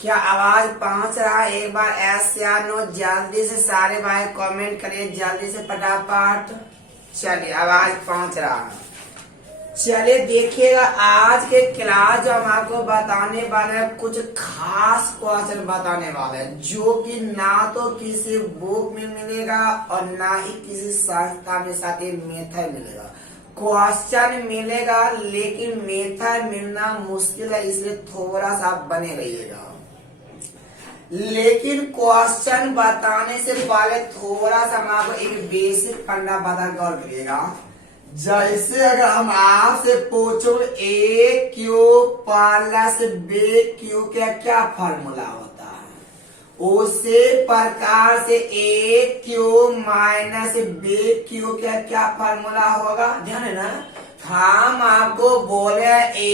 क्या आवाज पहुंच रहा है? एक बार एस या नो जल्दी से सारे भाई कमेंट करिए, जल्दी से फटाफट। चलिए आवाज पहुंच रहा है। चलिए देखिएगा, आज के क्लास जो हम आपको बताने वाले हैं कुछ खास क्वेश्चन बताने वाले हैं, जो कि ना तो किसी बुक में मिलेगा और ना ही किसी संस्था में साथ ही मेथड मिलेगा। क्वेश्चन मिलेगा लेकिन मेथड मिलना मुश्किल है, इसलिए थोड़ा सा बने रहिएगा। लेकिन क्वेश्चन बताने से पहले थोड़ा सा हम आपको एक बेसिक फंडा बता गौर करिएगा। जैसे अगर हम आपसे पूछो ए क्यू प्लस बी क्यू का क्या फॉर्मूला होता है, उसी प्रकार से ए क्यू माइनस बी क्यू का क्या फॉर्मूला होगा। ध्यान है ना, हम आपको बोले a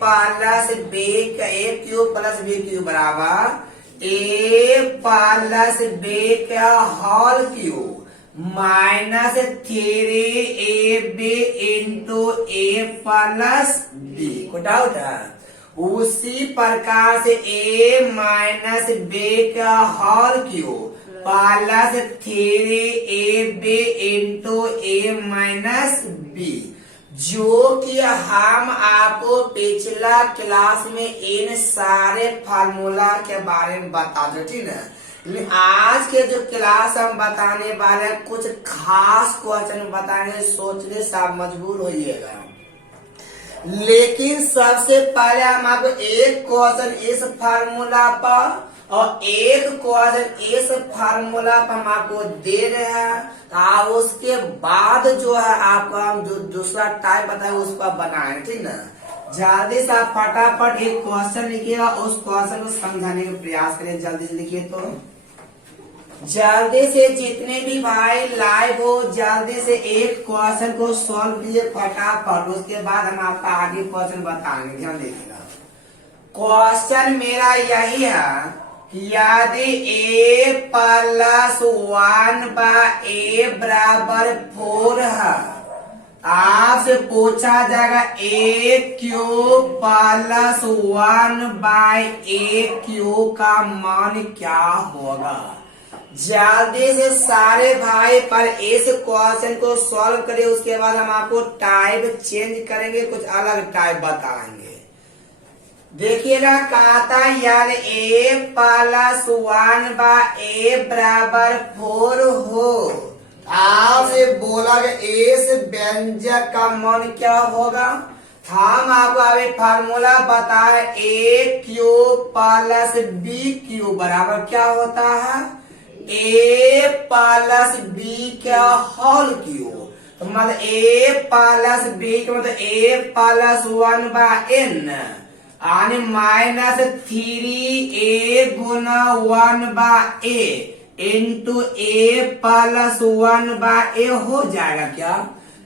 plus b a cube plus b cube बराबर ए प्लस बी का whole cube minus 3ab into a plus b. को डाउट है? उसी प्रकार से a माइनस बी का whole cube plus 3ab into a minus b, जो कि हम आपको पिछला क्लास में इन सारे फार्मूला के बारे में बता दो, ठीक है। लेकिन आज के जो क्लास हम बताने वाले हैं कुछ खास क्वेश्चन बताएंगे, सोचने से आप मजबूर होइएगा। लेकिन सबसे पहले हम आपको एक क्वेश्चन इस फार्मूला पर और एक क्वेश्चन इस फार्मूला पर हम आपको दे रहे हैं, उसके बाद जो है आपको हम जो दूसरा टाइप बताए उसको बनाए, ठीक ना। जल्दी से आप फटाफट एक क्वेश्चन लिखिएगा, उस क्वेश्चन को समझाने का प्रयास करिए। जल्दी से लिखिए, तो जल्दी से जितने भी भाई लाइव हो जल्दी से एक क्वेश्चन को सॉल्व कीजिए फटाफट, उसके बाद हम आपका आगे क्वेश्चन बताएंगे। ध्यान दीजिएगा, क्वेश्चन मेरा यही है कि यदि a प्लस 1/a बराबर 4 है, आपसे पूछा जाएगा a cube plus 1/a cube का मान क्या होगा। जल्दी से सारे भाई पर इस क्वेश्चन को सॉल्व करिए, उसके बाद हम आपको टाइप चेंज करेंगे, कुछ अलग टाइप बताएंगे। देखिएगा, कहा था यार a प्लस 1/a बराबर 4 हो, आपसे बोला गया इस व्यंजक का मान क्या होगा। हम आपको अभी फार्मूला बताए a cube plus b cube बराबर क्या होता है, a प्लस b का होल क्यूब। तो मतलब a प्लस b का मतलब a प्लस 1/n यानी minus 3a Guna 1/a into a plus 1/a हो जाएगा क्या।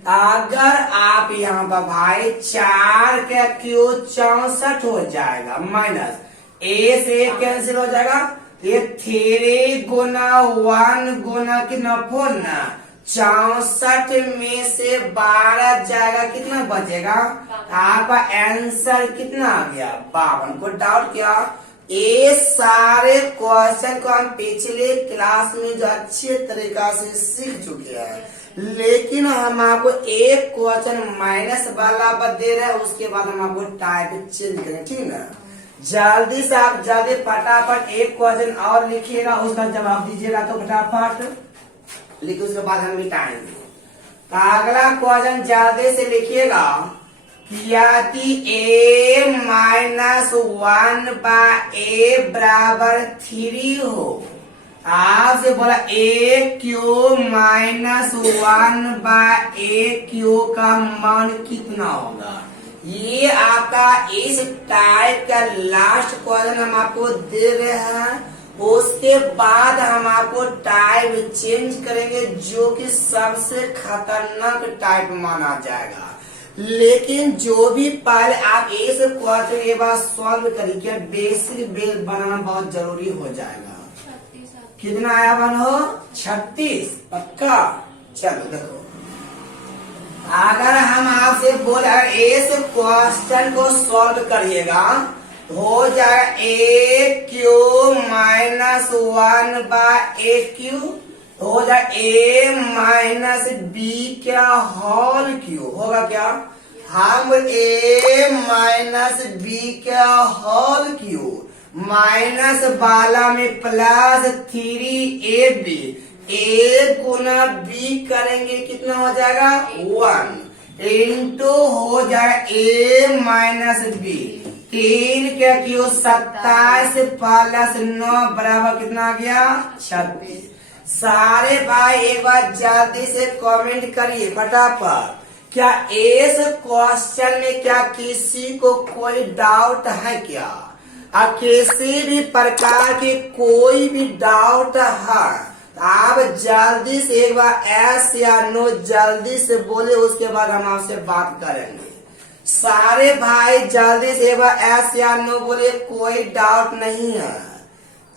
अगर आप यहाँ पर भाई 4 का क्यूब 64 हो जाएगा, माइनस a से कैंसिल हो जाएगा, ये 3 गुना 1 गुना कितना 4 ना, 64 में से 12 जाएगा, कितना बचेगा। आपका आंसर कितना आ गया, 52। को डाउट क्या, ये सारे क्वेश्चन को हम पिछले क्लास में जो अच्छे तरीका से सीख चुके हैं, लेकिन हम आपको एक क्वेश्चन माइनस वाला दे रहे हैं, उसके बाद हम आपको टाइप चेंज करें, ठीक है। जल्दी से आप जल्दी फटाफट एक क्वेश्चन और लिखिएगा, उसका जवाब दीजिएगा, तो फटाफट लिखिए, उसके बाद हम मिटाएंगे। अगला क्वेश्चन जल्दी से लिखिएगा, यदि a माइनस 1/a बराबर 3 हो, आपसे बोला a cube minus 1/a cube का मान कितना होगा। ये आपका इस टाइप का लास्ट क्वेश्चन हम आपको दे रहे हैं, उसके बाद हम आपको टाइप चेंज करेंगे, जो कि सबसे खतरनाक टाइप माना जाएगा। लेकिन जो भी पहले आप इस क्वेश्चन ये बात सॉल्व करिए, बेसिक बेस बनाना बहुत जरूरी हो जाएगा। कितना आया बन हो, 36 पक्का। चलो देखो, अगर हम आपसे बोले इस क्वेश्चन को सॉल्व करिएगा हो जाएगा ए क्यू माइनस 1/a क्यू, हो जाएगा a माइनस बी क्या होल क्यू, होगा क्या हम a माइनस बी क्या होल क्यू माइनस वाला में plus 3ab, a Guna b करेंगे कितना हो जाएगा 1 इंटू हो जाएगा a माइनस बी, 3 क्या क्यू 27 प्लस 9 बराबर कितना आ गया 26। सारे भाई एक बार जल्दी से कमेंट करिए फटाफट, क्या इस क्वेश्चन में क्या किसी को कोई डाउट है क्या, किसी भी प्रकार की कोई भी डाउट है आप जल्दी से एक बार एस या नो जल्दी से बोले, उसके बाद हम आपसे बात करेंगे। सारे भाई जल्दी से एक बार एस या नो बोले, कोई डाउट नहीं है।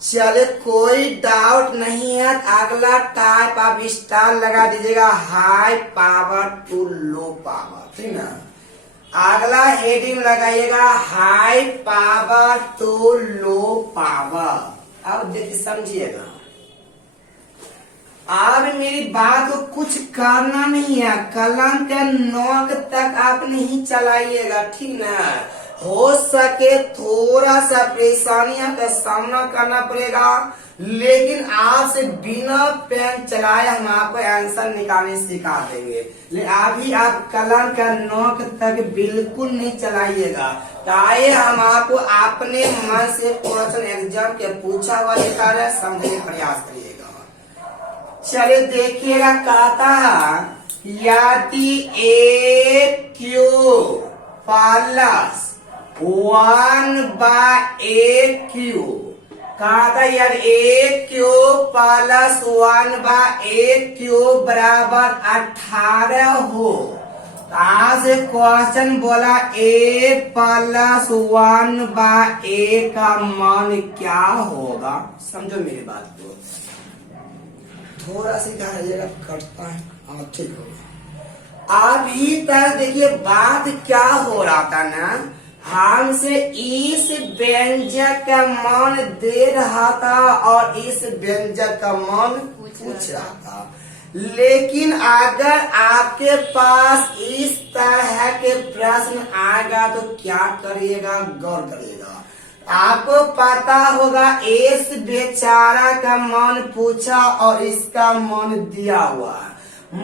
चले कोई डाउट नहीं है, अगला टाइप आप स्टार लगा दीजिएगा high power to low power, ठीक ना। अगला हेडिंग लगाइएगा high power to low power. अब देखिए समझिएगा, अब मेरी बात को कुछ करना नहीं है, कलम के नोक तक आप नहीं चलाइएगा, ठीक ना। हो सके थोड़ा सा परेशानियों का सामना करना पड़ेगा, लेकिन आपसे बिना पेन चलाए हम आपको आंसर निकालने सिखा देंगे। लेकिन अभी आप कलम का नोक तक बिल्कुल नहीं चलाइएगा, ताकि हम आपको अपने मन से क्वेश्चन एग्जाम के पूछा हुआ निकाल रहे समझने का प्रयास करिएगा। चलिए देखिएगा, कहता है यदि ए क्यू प्लस 1/a क्यू, कहा था यार a Q plus 1/a Q बराबर 18 हो। आज से क्वेश्चन बोला a प्लस 1/a का मान क्या होगा, समझो मेरी बात को, थोड़ा सा कहा करता है हाँ ठीक होगा। अभी तक देखिए बात क्या हो रहा था ना, हमसे इस व्यंजक का मान दे रहा था और इस व्यंजक का मान पूछ रहा था। लेकिन अगर आपके पास इस तरह के प्रश्न आएगा तो क्या करिएगा, गौर करिएगा। आपको पता होगा इस बेचारा का मान पूछा और इसका मान दिया हुआ है,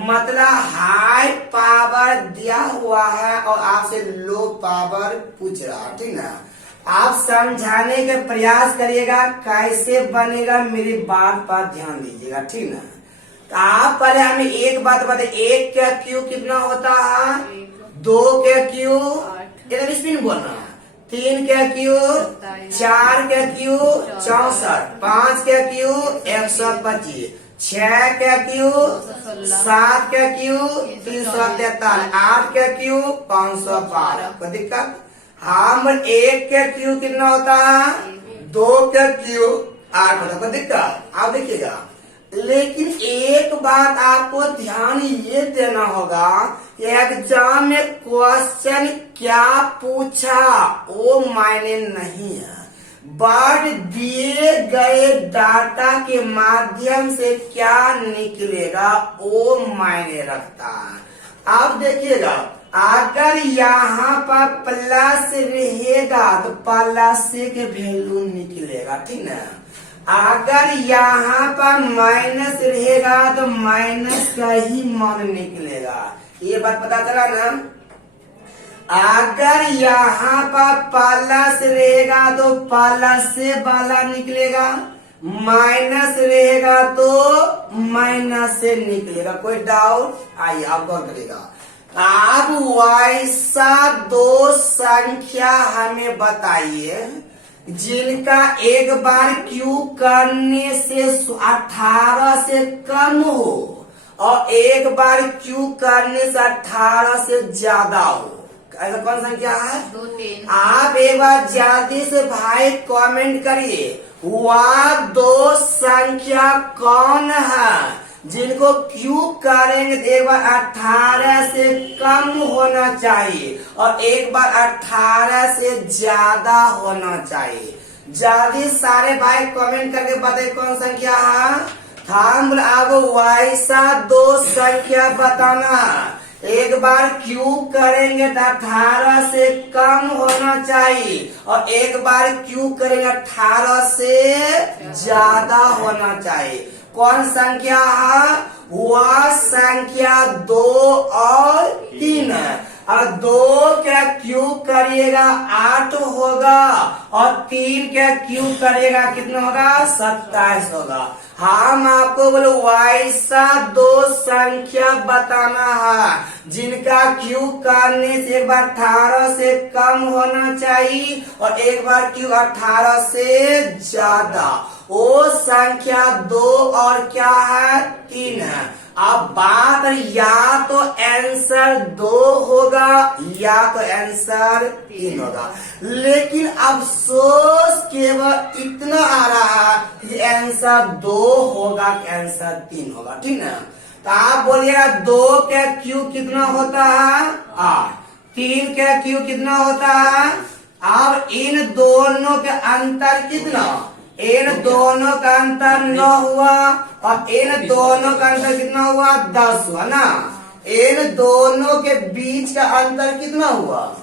मतलब हाई पावर दिया हुआ है और आपसे लो पावर पूछ रहा है, ठीक ना। आप समझाने के प्रयास करिएगा, कैसे बनेगा मेरी बात पर ध्यान दीजिएगा, ठीक ना। तो आप पहले हमें एक बात बता, 1 का क्यू कितना होता है 2 का क्यू इधर स्पिन बोलना, 3 का क्यू 4 का क्यू 64, 5 का क्यू 125, 6 का क्यू 7 का क्यू 343, 8 का क्यू 512। कोई दिक्कत, हम 1 का क्यू कितना होता है 2 का क्यू 8 होता है, कोई दिक्कत। आप देखिएगा, लेकिन एक बात आपको ध्यान ये देना होगा कि एग्जाम में क्वेश्चन क्या पूछा वो मायने नहीं है, बट दिए गए डाटा के माध्यम से क्या निकलेगा वो मायने रखता है। अब देखिएगा, अगर यहाँ पर प्लस रहेगा तो प्लस के वैल्यू निकलेगा, ठीक ना। अगर यहाँ पर माइनस रहेगा तो माइनस का ही मान निकलेगा, ये बात पता चला ना। अगर यहाँ पर प्लस रहेगा तो प्लस से वाला निकलेगा, माइनस रहेगा तो माइनस से निकलेगा। कोई डाउट आइए आप गौर करेगा। आप वैसा दो संख्या हमें बताइए जिनका एक बार क्यू करने से 18 से कम हो और एक बार क्यू करने से 18 से ज्यादा हो। ऐसा कौन संख्या है? आप एक बार जल्दी से भाई कमेंट करिए, वह दो संख्या कौन है जिनको क्यूब करेंगे तो एक बार 18 से कम होना चाहिए और एक बार 18 से ज्यादा होना चाहिए। जल्दी सारे भाई कमेंट करके बताइए कौन संख्या है। हम बोले आपको वैसा दो संख्या बताना। एक बार क्यूब करेंगे तो 18 से कम होना चाहिए और एक बार क्यूब करेंगे 18 से ज्यादा होना चाहिए। कौन संख्या है? वह संख्या 2 और 3 है। और 2 का क्यूब करिएगा 8 होगा और 3 का क्यूब करिएगा कितना होगा? 27 होगा। हम आपको बोले वैसा दो संख्या बताना है जिनका क्यूब करने से एक बार 18 से कम होना चाहिए और एक बार क्यूब 18 से ज्यादा। वो संख्या 2 और क्या है? 3 है। अब बात या तो आंसर 2 होगा या तो आंसर 3 होगा, लेकिन अफसोस केवल इतना आ रहा है कि आंसर 2 होगा कि आंसर 3 होगा। ठीक है, तो आप बोलिएगा 2 का क्यूब कितना होता है? 8। 3 का क्यूब कितना होता है? अब इन दोनों के अंतर कितना? इन दोनों का अंतर 9 हुआ और इन दोनों का अंतर कितना हुआ? 10 हुआ ना। इन दोनों के बीच का अंतर कितना हुआ?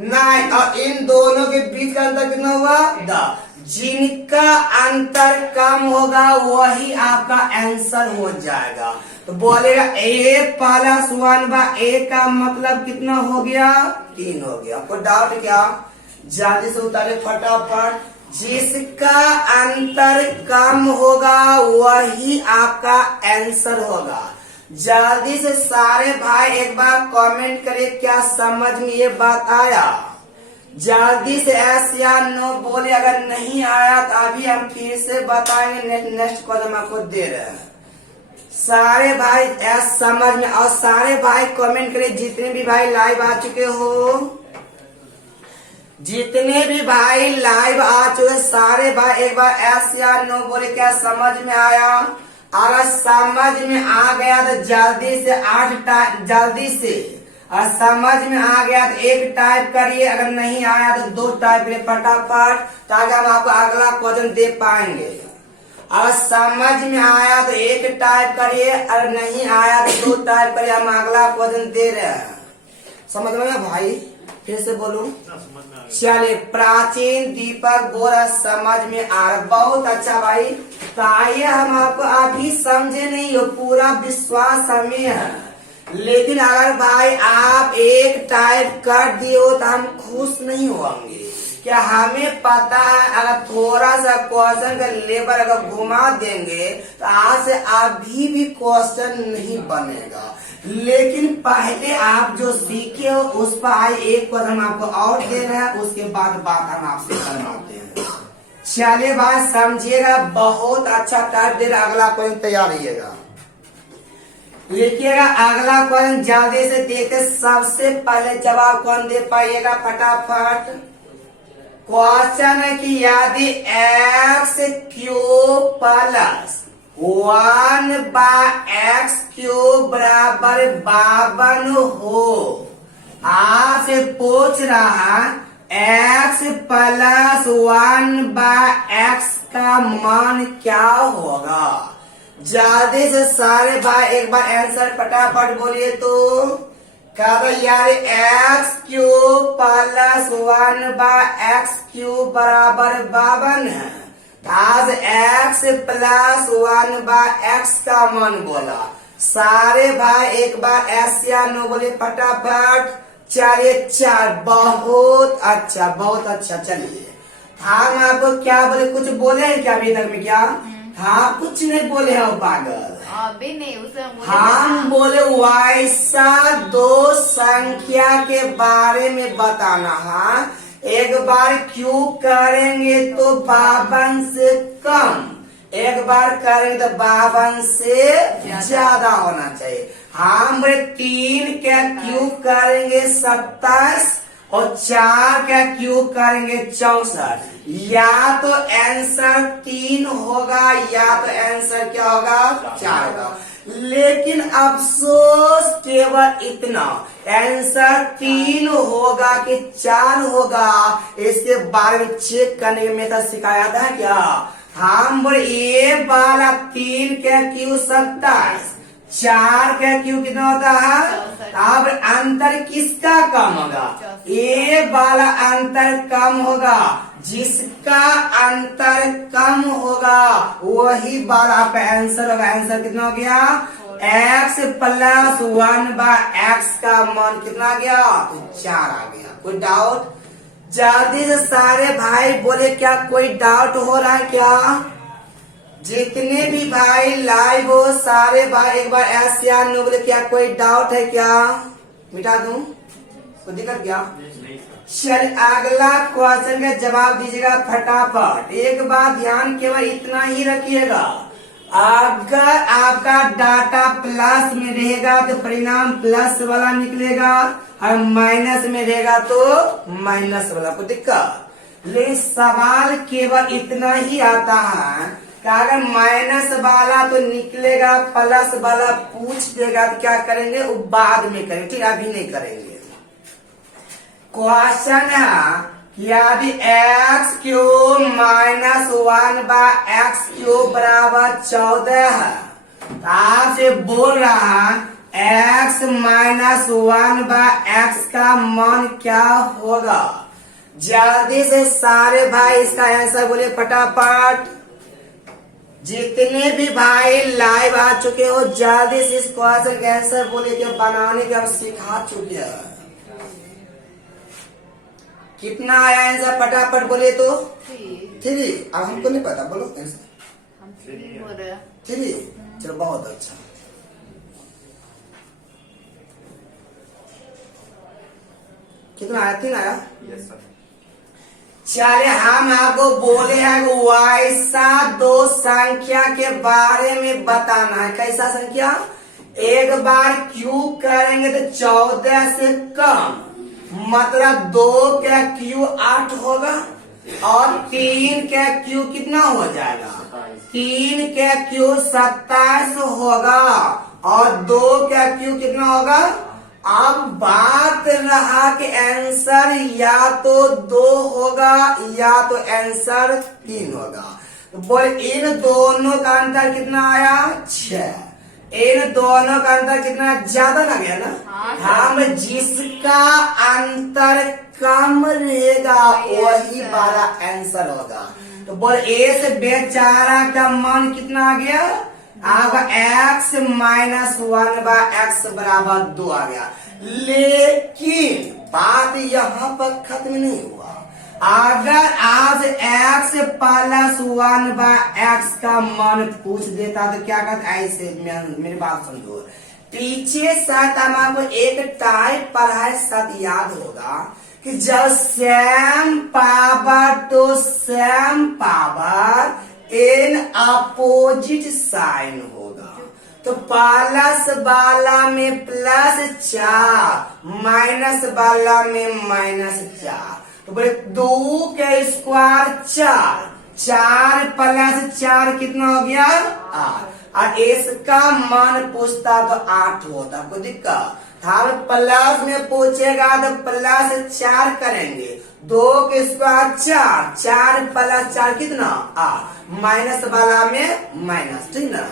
9। और इन दोनों के बीच का अंतर कितना हुआ? 10। जिनका अंतर कम होगा वही आपका आंसर हो जाएगा। तो बोलेगा a+1/a का मतलब कितना हो गया? 3 हो गया। आपको डाउट क्या? जल्दी से उतारे फटाफट। जिसका अंतर कम होगा वही आपका आंसर होगा। जल्दी से सारे भाई एक बार कमेंट करें क्या समझ में ये बात आया। जल्दी से एस या नो बोले। अगर नहीं आया तो अभी हम फिर से बताएंगे, नेक्स्ट कदम आपको दे रहे हैं। सारे भाई एस समझ में और सारे भाई कमेंट करें। जितने भी भाई लाइव आ चुके हो, जितने भी भाई लाइव आ चुके सारे भाई एक बार एस या नो बोले क्या समझ में आया। अगर समझ में आ गया तो जल्दी से 8 जल्दी से, और समझ में आ गया तो 1 टाइप करिए। अगर नहीं आया तो 2 टाइप करिए फटाफट, ताकि हम आपको अगला क्वेश्चन दे पाएंगे। अगर समझ में आया तो 1 टाइप करिए, अगर नहीं आया तो 2 टाइप करिए। हम अगला क्वेश्चन दे रहे हैं। समझ में आया भाई? फिर से बोलूं? चलिए, प्राचीन दीपक बोरा समझ में आ रहा। बहुत अच्छा भाई। तो आइए हम आपको अभी समझे नहीं हो, पूरा विश्वास हमें है, लेकिन अगर भाई आप 1 टाइप कर दिए हो तो हम खुश नहीं होंगे। क्या हमें पता है अगर थोड़ा सा क्वेश्चन का लेवल अगर घुमा देंगे तो आज से अभी भी क्वेश्चन नहीं बनेगा। लेकिन पहले आप जो सीखे हो उस पर आए एक क्वेश्चन हम आपको और दे रहे हैं, उसके बाद बात हम आपसे करवाते हैं। चलिए भाई समझिएगा, बहुत अच्छा टाइप दे रहा। अगला क्वेश्चन तैयार रहिएगा, लिखिएगा अगला क्वेश्चन जल्दी से देखते। सबसे पहले जवाब कौन दे पाइएगा फटाफट। क्वेश्चन है कि यदि x³ प्लस 1/x³ बराबर 52 हो। आपसे पूछ रहा x + 1/x का मान क्या होगा। जल्दी से सारे भाई एक बार आंसर फटाफट बोलिए। तो क्या यार x³ + 1/x³ बराबर 52 है। आज x + 1/x का मान बोला। सारे भाई एक बार एस या नो बोले फटाफट। चलिए 4। बहुत अच्छा, बहुत अच्छा। चलिए हम आपको क्या बोले, कुछ बोले हैं क्या अभी तक में? क्या हाँ, कुछ नहीं बोले हैं पागल। अभी नहीं, उसे हम बोले वैसा दो संख्या के बारे में बताना है। एक बार क्यूब करेंगे तो 52 से कम, एक बार करेंगे तो 52 से ज्यादा होना चाहिए। हम 3 का क्यूब करेंगे 27 और 4 का क्यूब करेंगे 64। या तो आंसर 3 होगा या तो आंसर क्या होगा 4 होगा। लेकिन अफसोस केवल इतना, आंसर 3 होगा कि 4 होगा इसके बारे में चेक करने का मेथड सिखाया था क्या। हम बोले ये वाला 3 का क्यू 27, 4 का क्यू कितना होता है। अब अंतर किसका कम होगा, ये वाला अंतर कम होगा। जिसका अंतर कम होगा वही वाला आपका आंसर होगा। आंसर कितना हो गया, x प्लस 1/x का मान कितना आ गया, तो 4 आ गया। कोई डाउट? जल्दी से सारे भाई बोले क्या कोई डाउट हो रहा है क्या। जितने भी भाई लाइव हो सारे भाई एक बार ऐसे या नो बोले क्या कोई डाउट है क्या। मिटा दूं, कोई दिक्कत क्या। चल अगला क्वेश्चन का जवाब दीजिएगा फटाफट। एक बात ध्यान केवल इतना ही रखिएगा, अगर आपका डाटा प्लस में रहेगा तो परिणाम प्लस वाला निकलेगा और माइनस में रहेगा तो माइनस वाला। कोई दिक्कत। लेकिन सवाल केवल इतना ही आता है कि अगर माइनस वाला तो निकलेगा, प्लस वाला पूछ देगा तो क्या करेंगे, वो बाद में करेंगे, ठीक, अभी नहीं करेंगे। क्वेश्चन है यदि x cube minus 1/x cube बराबर 14 है, तो आपसे बोल रहा है x माइनस 1/x का मान क्या होगा। जल्दी से सारे भाई इसका आंसर बोले फटाफट। जितने भी भाई लाइव आ चुके हो जल्दी से इस क्वेश्चन का आंसर बोले कि बनाने के अब सिखा चुके हैं। कितना आया आंसर फटाफट बोले तो 3। अब हमको नहीं पता, बोलो आंसर 3। चलो बहुत अच्छा। कितना आया, 3 आया। Yes sir. चले हम आपको बोले हैं कि वैसा 2 संख्या के बारे में बताना है। कैसा संख्या, एक बार क्यूब करेंगे तो 14 से कम, मतलब 2 का क्यू 8 होगा और 3 का क्यू कितना हो जाएगा, 3 का क्यू 27 होगा और 2 का क्यू कितना होगा। अब बात रहा कि आंसर या तो 2 होगा या तो आंसर 3 होगा। तो बोल इन दोनों का अंतर कितना आया, 6। इन दोनों का अंतर कितना ज्यादा ना गया ना। हम जिसका अंतर कम रहेगा वही वाला आंसर होगा। तो बोल ए से बेचारा का मान कितना आ गया, अब x माइनस 1/x बराबर 2 आ गया। लेकिन बात यहाँ पर खत्म नहीं हुआ। अगर आज x प्लस 1/x का मान पूछ देता तो क्या कहते, ऐसे मेरी बात समझो। पीछे साथ हम आपको एक टाइप पढ़ाए साथ याद होगा कि जब सेम पावर तो same power in opposite sign होगा। तो प्लस वाला में +4, माइनस वाला में -4। तो बोले 2 के स्क्वायर 4, 4 + 4 कितना हो गया 8। और इसका मान पूछता तो 8 होता। कोई दिक्कत, हम प्लस में पूछेगा तो +4 करेंगे। 2 के स्क्वायर 4, 4 + 4 कितना 8, माइनस वाला में माइनस, ठीक ना।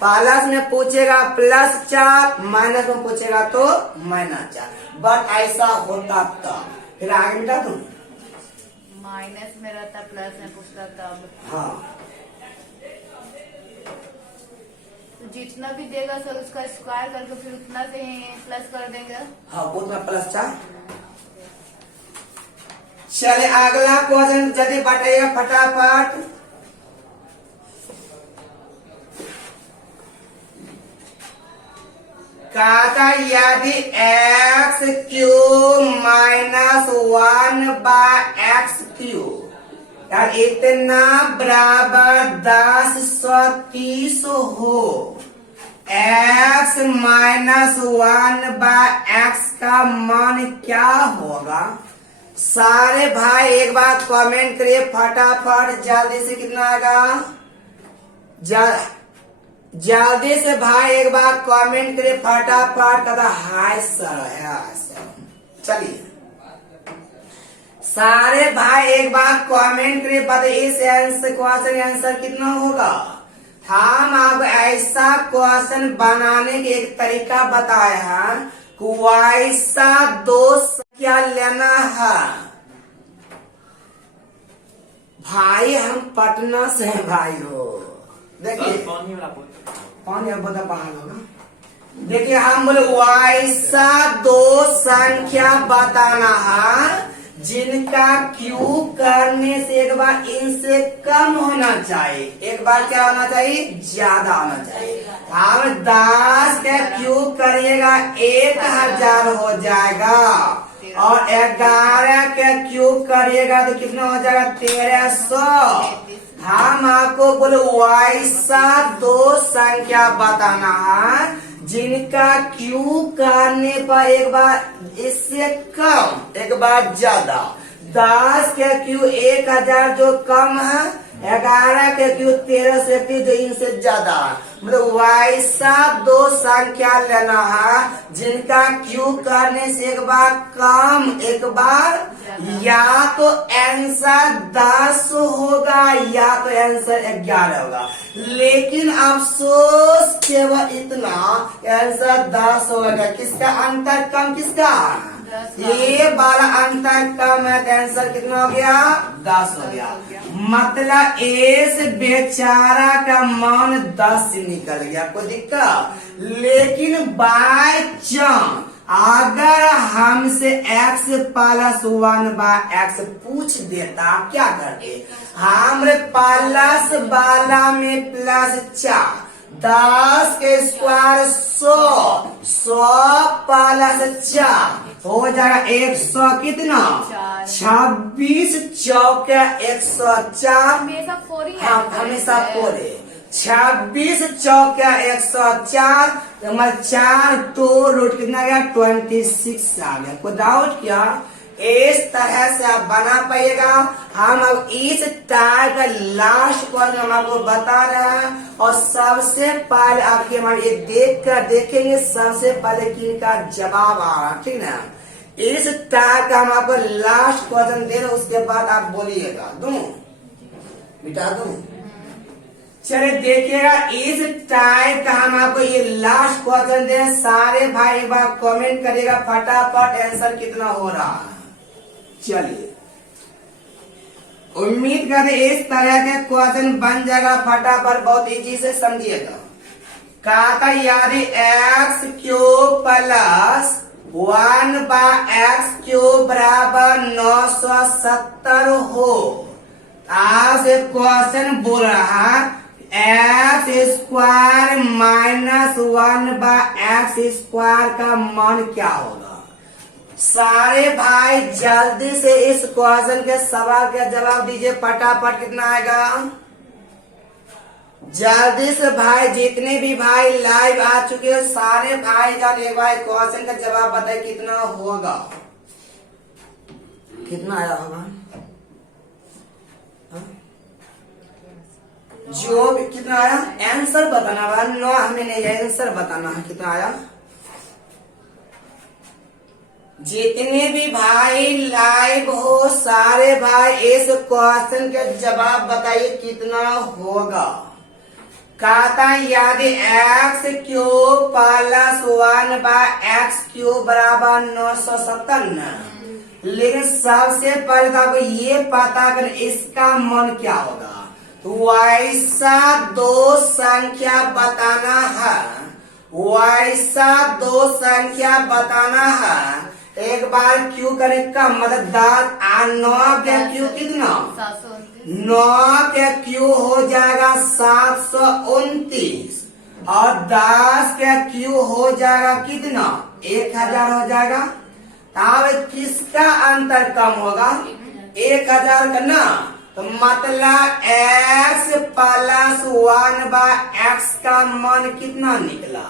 प्लस में पूछेगा +4, माइनस में पूछेगा तो -4। बट ऐसा होता तब, फिर आगे मिटा दूं, माइनस में रहता प्लस में पूछता तब। हाँ, तो जितना भी देगा सर उसका स्क्वायर करके फिर उतना से ही प्लस कर देंगे। हाँ, उतना +4। चले अगला क्वेश्चन जल्दी बताइएगा फटाफट। कहता यदि x cube minus 1/x cube यार इतना बराबर 1030 हो, x माइनस 1/x का मान क्या होगा। सारे भाई एक बार कमेंट करिए फटाफट, जल्दी से कितना आएगा, जल्दी से भाई एक बार कमेंट करिए फटाफट। कहता हाय सर, हाय सर। चलिए सारे भाई एक बार कमेंट करिए, बता इस क्वेश्चन का आंसर कितना होगा। हम अब ऐसा क्वेश्चन बनाने के एक तरीका बताए हैं, वैसा दो संख्या लेना है। भाई हम पटना से हैं भाई हो, देखिए पानी अब बता बाहर होगा। देखिए हम बोले वैसा दो संख्या बताना है जिनका क्यूब करने से एक बार इनसे कम होना चाहिए, एक बार क्या होना चाहिए, ज्यादा होना चाहिए। हम 10 का क्यूब करिएगा 1000 हो जाएगा, और 11 का क्यूब करिएगा तो कितना हो जाएगा, 1300। हम आपको बोले वैसा दो संख्या बताना है जिनका क्यूब करने पर एक बार इससे कम एक बार ज्यादा। 10 का क्यूब 1000 जो कम है, 11 का क्यूब 1300 जो इनसे ज्यादा। मतलब वैसा दो संख्या लेना है जिनका क्यूब करने से एक बार कम एक बार, या तो आंसर 10 होगा या तो आंसर 11 होगा। लेकिन अफसोस केवल इतना, आंसर 10 होगा। किसका अंतर कम, किसका, ये वाला अंतर कम है तो आंसर कितना हो गया, 10 हो गया। मतलब इस बेचारा का मान 10 से निकल गया, कोई दिक्कत। लेकिन बाय चांस अगर हमसे x प्लस 1/x पूछ देता, क्या करते, हमरे प्लस वाला में प्लस 4, 10 के स्क्वायर 100 प्लस 4 हो जाएगा 100 कितना, 26 चौके 104। हमेशा 26 चौका 104, मतलब 4 तो रूट कितना गया, 26 आ गया। कोई डाउट क्या, इस तरह से आप बना पाइएगा। हम अब इस टाइप का लास्ट क्वेश्चन हम आपको बता रहे हैं, और सबसे पहले आपके हमारे ये देख कर देखेंगे सबसे पहले कि इनका जवाब आ रहा, ठीक ना। इस टाइप का हम आपको लास्ट क्वेश्चन दे रहे, उसके बाद आप बोलिएगा, दूं बिटा दूं। चलिए देखिएगा इस टाइप का हम आपको ये लास्ट क्वेश्चन दे, सारे भाई एक बार कमेंट करिएगा फटाफट आंसर कितना हो रहा है। चलिए उम्मीद करते इस तरह के क्वेश्चन बन जाएगा फटाफट, बहुत इजी से समझिएगा। कहता यदि x cube plus 1/x cube बराबर 970 हो, आज क्वेश्चन बोल रहा x square minus 1/x square का मान क्या होगा। सारे भाई जल्दी से इस क्वेश्चन के सवाल का जवाब दीजिए फटाफट, कितना आएगा जल्दी से भाई। जितने भी भाई लाइव आ चुके हो सारे भाई जान एक भाई क्वेश्चन का जवाब बताए कितना होगा, कितना आया होगा। जो भी कितना आया आंसर बताना भाई, नो हमें नहीं आंसर बताना है कितना आया। जितने भी भाई लाइव हो सारे भाई इस क्वेश्चन के जवाब बताइए कितना होगा। कहता यदि x cube plus 1/x cube बराबर 970 न, लेकिन सबसे पहले तो आपको ये पता कर इसका मान क्या होगा। तो वैसा दो संख्या बताना है, वैसा दो संख्या बताना है। एक बार क्यू करे कम, मतलब 9 का क्यू कितना, 9 का क्यू हो जाएगा 729, और 10 का क्यू हो जाएगा कितना 1000 हो जाएगा। अब किसका अंतर कम होगा, 1000 का ना। तो मतलब x प्लस 1/x का मान कितना निकला,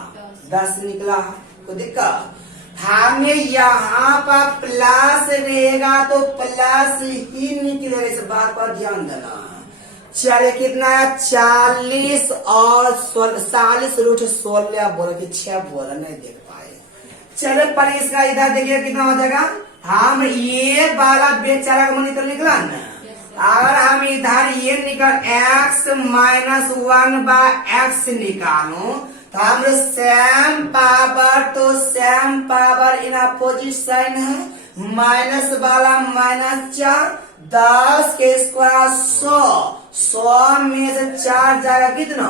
10 निकला। कोई दिक्कत। हमें यहाँ पर प्लस रहेगा तो प्लस ही निकलेगा, इस बात पर ध्यान देना। चले कितना है 40 और 40√16 बोला कि 6 बोला, नहीं देख पाए। चलो पर इसका इधर देखिए कितना हो जाएगा। हम ये वाला बेचारा का मनी तो निकला ना, अगर हम इधर ये निकल x-1/x निकालो तो हम सेम पावर, तो same power in opposite sign है, माइनस वाला -4, 10 के स्क्वायर 100 में से 4 जाएगा कितना,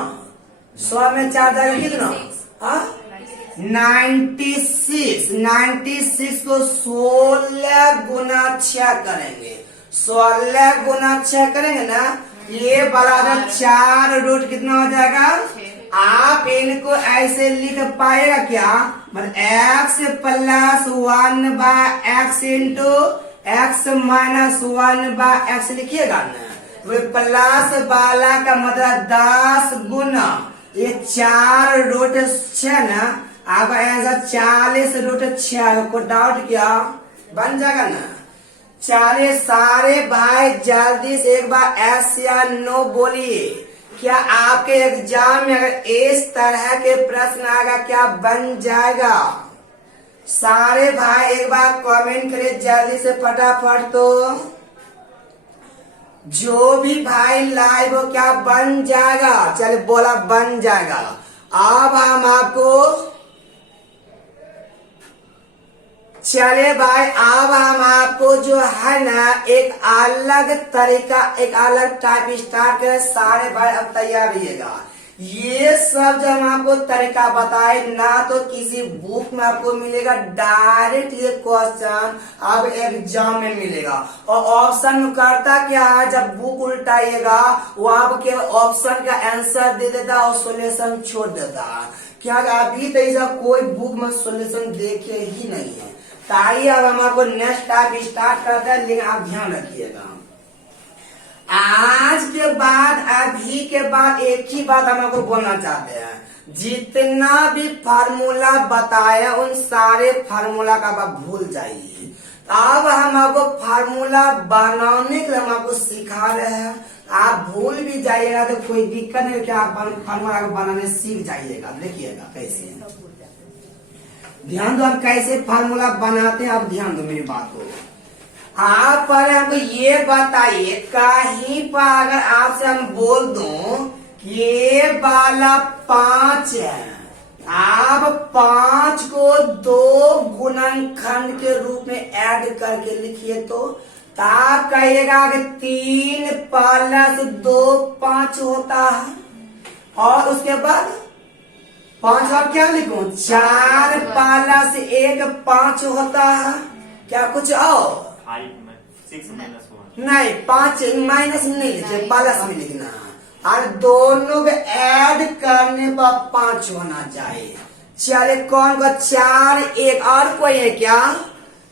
100 में 4 जाएगा कितना, 96 को 16 गुना 6 करेंगे, 16 गुना 6 करेंगे ना, ये बराबर 4 रूट कितना हो जाएगा। आप इनको ऐसे लिख पाएगा क्या, मतलब x+1/x इंटू x-1/x लिखिएगा ना, वो प्लस वाला का मतलब 10 गुना ये 4√6 ना, आप आंसर 40√6 को डाउट किया बन जाएगा ना। चलिए सारे भाई जल्दी से एक बार एस या नो बोलिए, क्या आपके एग्जाम में अगर इस तरह के प्रश्न आएगा क्या बन जाएगा। सारे भाई एक बार कमेंट करिए जल्दी से फटाफट, तो जो भी भाई लाइव हो क्या बन जाएगा, चलिए बोला बन जाएगा। अब हम आपको, चले भाई अब हम आपको जो है ना एक अलग तरीका, एक अलग टाइप स्टार्ट करें। सारे भाई अब तैयार रहिएगा। ये सब जो हम आपको तरीका बताए ना, तो किसी बुक में आपको मिलेगा, डायरेक्ट ये क्वेश्चन अब एग्जाम में मिलेगा। और ऑप्शन में करता क्या है, जब बुक उल्टाइएगा वो आपके ऑप्शन का आंसर दे देता और सॉल्यूशन छोड़ देता। क्या अभी तो ऐसा कोई बुक में सॉल्यूशन देखे ही नहीं है। ताकि अब हम आपको नेक्स्ट टाइप स्टार्ट करते हैं, लेकिन आप ध्यान रखिएगा आज के बाद, अभी के बाद एक ही बात हम आपको बोलना चाहते हैं, जितना भी फार्मूला बताया उन सारे फार्मूला का आप भूल जाइए। अब हम आपको फार्मूला बनाने के लिए हम आपको सिखा रहे हैं। आप भूल भी जाइएगा तो कोई दिक्कत नहीं, क्या आप फार्मूला को बनाने सीख जाइएगा। देखिएगा कैसे ध्यान दो, हम कैसे फार्मूला बनाते हैं, आप ध्यान दो मेरी बात को। आप पहले हमको ये बताइए, कहीं पर अगर आपसे हम बोल दूं कि ये वाला 5 है, आप 5 को 2 गुणनखंड के रूप में ऐड करके लिखिए, तो आप कहिएगा कि 3 + 2 5 होता है। और उसके बाद 5 और क्या लिखूं, 4 + 1 5 होता है। क्या कुछ और 6 - 1 नहीं, 5 माइनस नहीं लिखे, प्लस में लिखना। और दोनों को ऐड करने पर 5 होना चाहिए। चलिए कौन को 4 1 और कोई है क्या।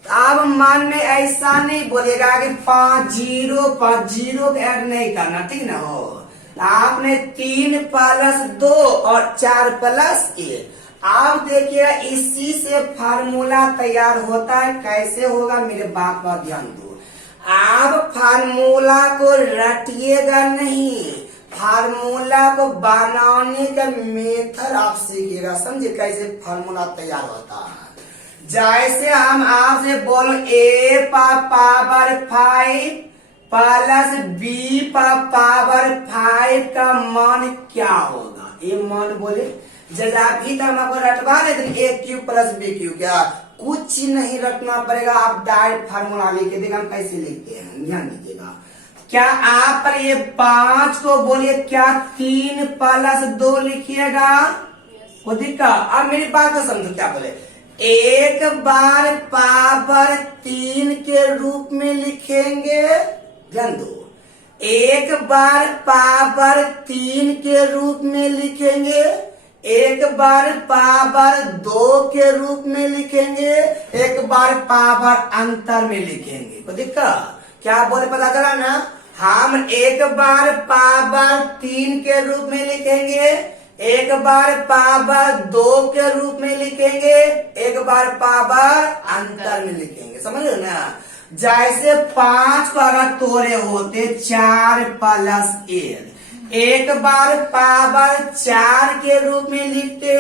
अब मन में ऐसा नहीं बोलेगा कि 5 0 को ऐड नहीं करना, ठीक ना हो। आपने 3 + 2 और 4 + 1। आप देखिए इसी से फार्मूला तैयार होता है। कैसे होगा मेरे बात पर ध्यान दो। आप फार्मूला को रटिएगा नहीं, फार्मूला को बनाने का मेथड आप सीखिएगा। समझे कैसे फार्मूला तैयार होता है। जैसे हम आपसे बोलो a पावर 5 + b पावर 5 का मान क्या होगा, ये मान बोले। जैसे अभी तक हम आपको रटवा रहे थे a³ + b³, क्या कुछ नहीं रटना पड़ेगा, आप डायरेक्ट फार्मूला लिखे देखिए हम कैसे लिखते हैं, ध्यान दीजिएगा। क्या आप पर ये 5 को बोलिए, क्या 3 + 2 लिखिएगा, वो दिक्कत। अब मेरी बात को समझो, क्या बोले, एक बार पावर 3 के रूप में लिखेंगे, ध्यान दो, एक बार पावर 3 के रूप में लिखेंगे, एक बार पावर 2 के रूप में लिखेंगे, एक बार पावर अंतर में लिखेंगे। को दिक्कत क्या बोले पता चला ना। हम एक बार पावर 3 के रूप में लिखेंगे, एक बार पावर 2 के रूप में लिखेंगे, एक बार पावर अंतर में लिखेंगे, समझ लो ना। जैसे 5 को अगर तोड़े होते 4 प्लस 1, एक बार पावर 4 के रूप में लिखते,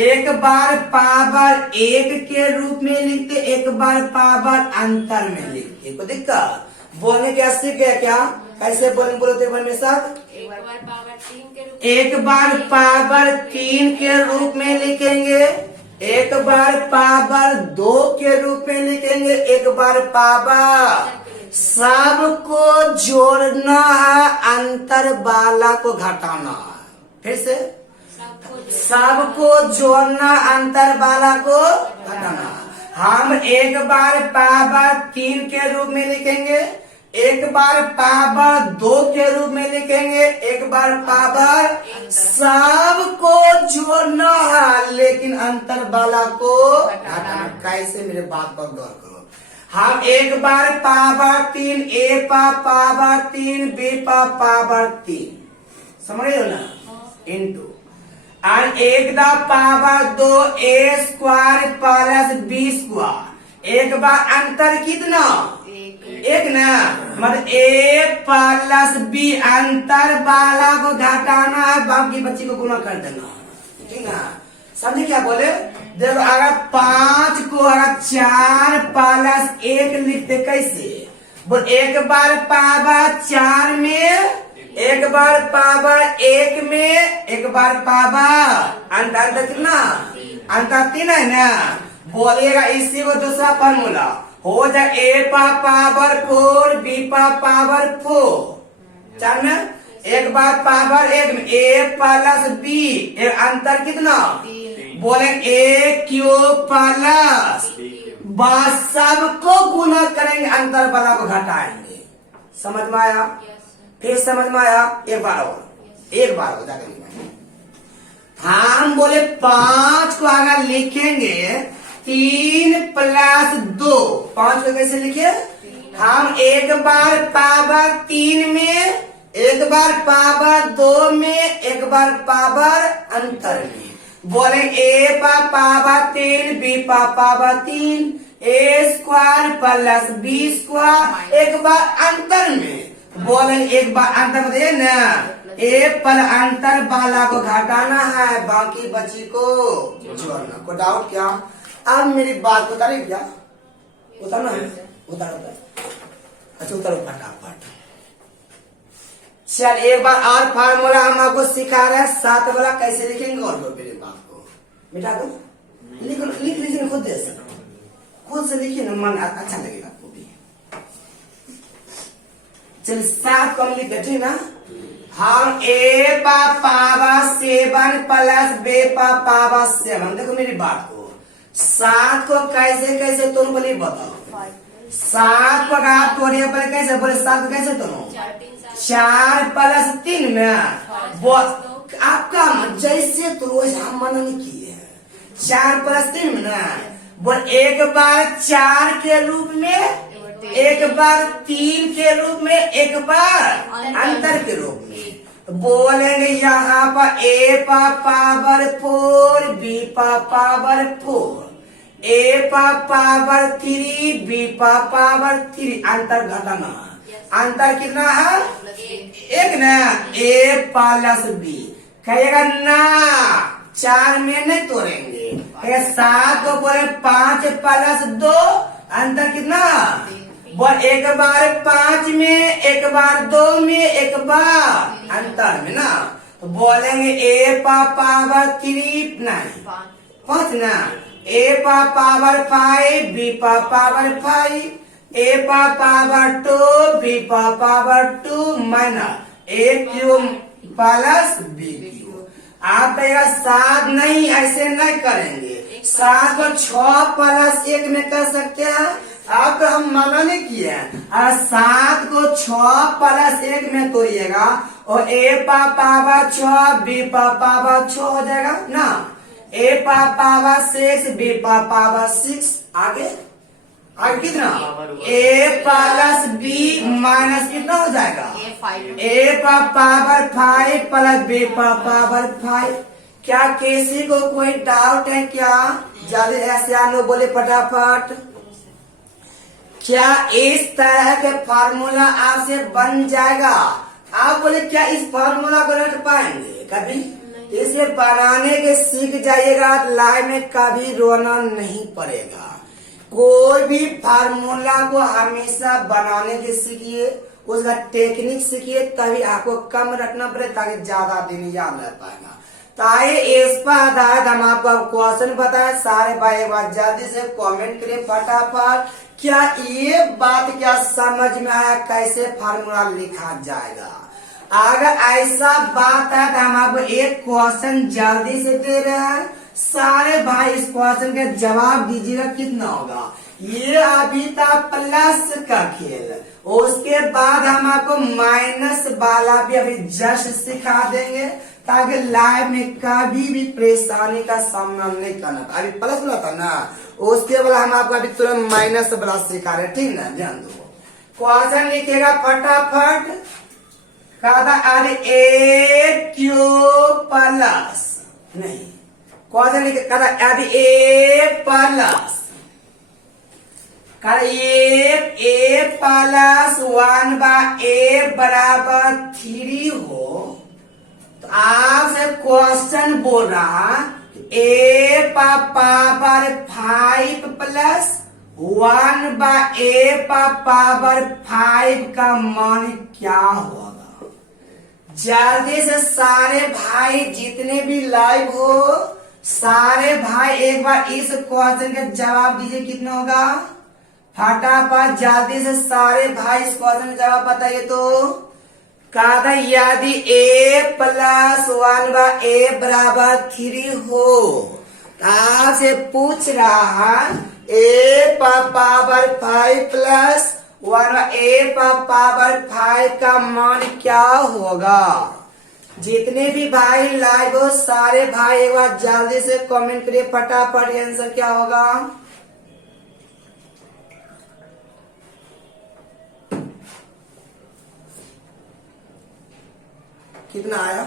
एक बार पावर 1 के रूप में लिखते, एक बार पावर अंतर में लिखते। कोई दिक्कत? बोलने क्या सीख गया क्या? कैसे बोलने बोलते मेरे साथ? एक बार पावर 3 के रूप एक बार पावर 3 के रूप में लिखेंगे, एक बार पावर 2 के रूप में लिखेंगे, एक बार पावर। सबको जोड़ना है, अंतर वाला को घटाना है। फिर से सबको जोड़ना, अंतर वाला को घटाना। हम एक बार पावर 3 के रूप में लिखेंगे, एक बार पावर 2 के रूप में लिखेंगे, एक बार पावर। सबको जोड़ना है लेकिन अंतर वाला को घटाना। कैसे? मेरे बात पर गौर करो। हम एक बार power 3, a power 3, b power 3, समझ लो ना, इंटू और एक the power 2, a square plus b square. एक बार अंतर कितना? एक ना, मतलब ए प्लस बी, अंतर वाला को घटाना है, बाकी बच्ची को गुना कर देना, ठीक है? समझे क्या बोले? देखो अगर 5 को अगर 4 प्लस 1 लिखते कैसे? बोल एक बार पावर 4 में, एक बार पावर 1 में, एक बार पावर अंतर कितना? अंतर 3 है ना। बोलेगा इसी को दूसरा फॉर्मूला हो जाए, ए पावर 4, बी पावर 4, 4 में एक बार पावर 1 में, ए प्लस बी, एक अंतर कितना? बोले ए क्यूब प्लस, बस सबको गुना करेंगे, अंतर वाला को घटाएंगे। समझ में आया? फिर समझ में आया? एक बार और, एक बार हो जाएगा। हम बोले 5 को अगर लिखेंगे 3 प्लस 2, 5 को कैसे लिखे? हम एक बार पावर 3 में, एक बार पावर 2 में, एक बार पावर अंतर में। बोले a power 3, b power 3, A square plus b square, एक बार अंतर में। बोले एक बार अंतर में ना, ए पर अंतर वाला को घटाना है, बाकी बची को जोड़ना। को डाउट क्या? अब मेरी बात उतारे क्या? उतारना है? उतारो। अच्छा उतारो फटाफट। चल एक बार और फार्मूला हम आपको सिखा रहे हैं, 7 वाला कैसे लिखेंगे और मेरी बात को मिटा दो। लिख लीजिए खुद से, खुद से लिखिए ना, मन अच्छा लगेगा आपको भी। चल 7 को हम लिख बैठे ना। हम ए पावर 7 प्लस बी पावर 7। देखो मेरी बात को, 7 को कैसे कैसे तुम बोली बताओ। 7 को आप तोड़िए पर कैसे बोले? 7 को कैसे तोड़ो? 4 प्लस 3 में वो आपका जैसे तो रोज हम मना नहीं किए हैं। 4 प्लस 3 में ना, बोल एक बार 4 के रूप में, एक बार 3 के रूप में, एक बार अंतर के रूप में। बोलेंगे यहाँ पर ए पावर 4, बी पावर 4, ए पावर 3, बी पावर 3, अंतर घटाना। अंतर कितना है? एक ना, ए प्लस बी। कहेगा ना 4 में नहीं तोड़ेंगे, 7 को बोले 5 प्लस 2, अंतर कितना? बोल एक बार 5 में, एक बार 2 में, एक बार अंतर में ना। तो बोलेंगे ए पावर 3 नहीं 5 ना, a power 5, B power 5, A power 2, B power 2 minus A cube plus B cube. आप कहेगा 7 नहीं, ऐसे नहीं करेंगे। 7 को 6 प्लस 1 में कर सकते हैं, आप हम मना नहीं किए। 7 को 6 प्लस 1 में तोड़िएगा और ए पावर 6, बी पावर 6 हो जाएगा ना। ए पावर 6, बी पावर 6, आगे आगे कितना power one. a plus b minus कितना हो जाएगा ये 5 a पर पावर 5 प्लस b पर पावर 5। क्या किसी को कोई डाउट है क्या? जल्दी ऐसे आनो बोले फटाफट। क्या इस तरह के फार्मूला आपसे बन जाएगा? आप बोले क्या इस फार्मूला को रट पाएंगे कभी? इसे बनाने के सीख जाइएगा, लाइफ में कभी रोना नहीं पड़ेगा। कोई भी फार्मूला को हमेशा बनाने के सीखिए, उसका टेक्निक सीखिए, तभी आपको कम रखना पड़े ताकि ज्यादा दिन याद रह पाएगा। ताकि इस पर आधारित हम आपको क्वेश्चन बताए। सारे भाई एक बार जल्दी से कमेंट करिए फटाफट। क्या ये बात क्या समझ में आया कैसे फार्मूला लिखा जाएगा? अगर ऐसा बात है तो हम आपको एक क्वेश्चन जल्दी से दे रहे हैं, सारे भाई इस क्वेश्चन के जवाब दीजिएगा। कितना होगा? ये अभी था प्लस का खेल, उसके बाद हम आपको माइनस वाला भी अभी जस्ट सिखा देंगे ताकि लाइफ में कभी भी परेशानी का सामना नहीं करना। अभी प्लस वाला था ना, उसके बाद हम आपको अभी तुरंत माइनस वाला सिखा रहे, ठीक ना? ध्यान दो, क्वेश्चन लिखेगा फटाफट। कहा अरे ए क्यूब प्लस नहीं, क्वेश्चन लिखे कहा अरे ए प्लस ए प्लस 1/a बराबर 3 हो तो आपसे क्वेश्चन बोल रहा a power 5 plus 1/a power 5 का मान क्या होगा? जल्दी से सारे भाई जितने भी लाइव हो, सारे भाई एक बार इस क्वेश्चन का जवाब दीजिए। कितना होगा? फटाफट जल्दी से सारे भाई इस क्वेश्चन का जवाब बताइए। तो कहा यदि a प्लस 1/a बराबर 3 हो, आपसे पूछ रहा a power 5 plus 1/a power 5 का मान क्या होगा? जितने भी भाई लाइव हो सारे भाई एक बार जल्दी से कमेंट करिए फटाफट, आंसर क्या होगा? कितना आया?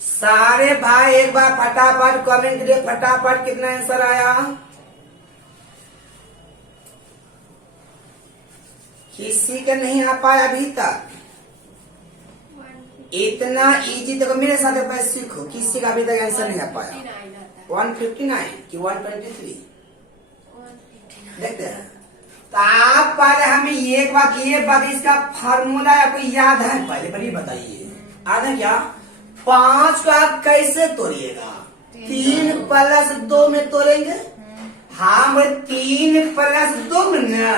सारे भाई एक बार फटाफट कमेंट करिए फटाफट, कितना आंसर आया? किसी का नहीं आ पाया अभी तक? इतना इजी तो मेरे साथ एक बार सीखो। किसी का अभी तक आंसर नहीं आ पाया? 159 कि 123 देखते हैं। तो आप पहले हमें ये बात इसका फार्मूला आपको याद है? पहले पर ये बताइए, याद है क्या? 5 को आप कैसे तोड़िएगा? 3 प्लस 2 में तोड़ेंगे। हम 3 प्लस 2 में ना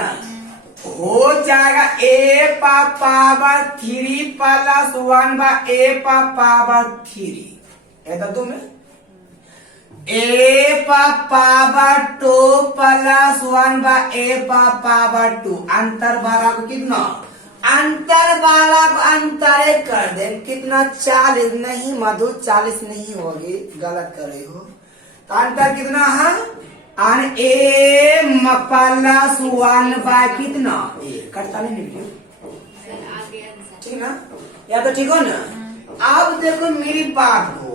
हो जाएगा a power 3 plus 1/a power 3। ऐसा 2 में a power 2 plus 1/a power 2। अंतर वाला को कितना? अंतर वाला को अंतरे कर दे। कितना? 40 नहीं मधु, 40 नहीं होगी, गलत कर रही हो। तो अंतर कितना है? a प्लस 1/, कितना? कटता नहीं ठीक ना? या तो ठीक हो ना? अब देखो मेरी बात को,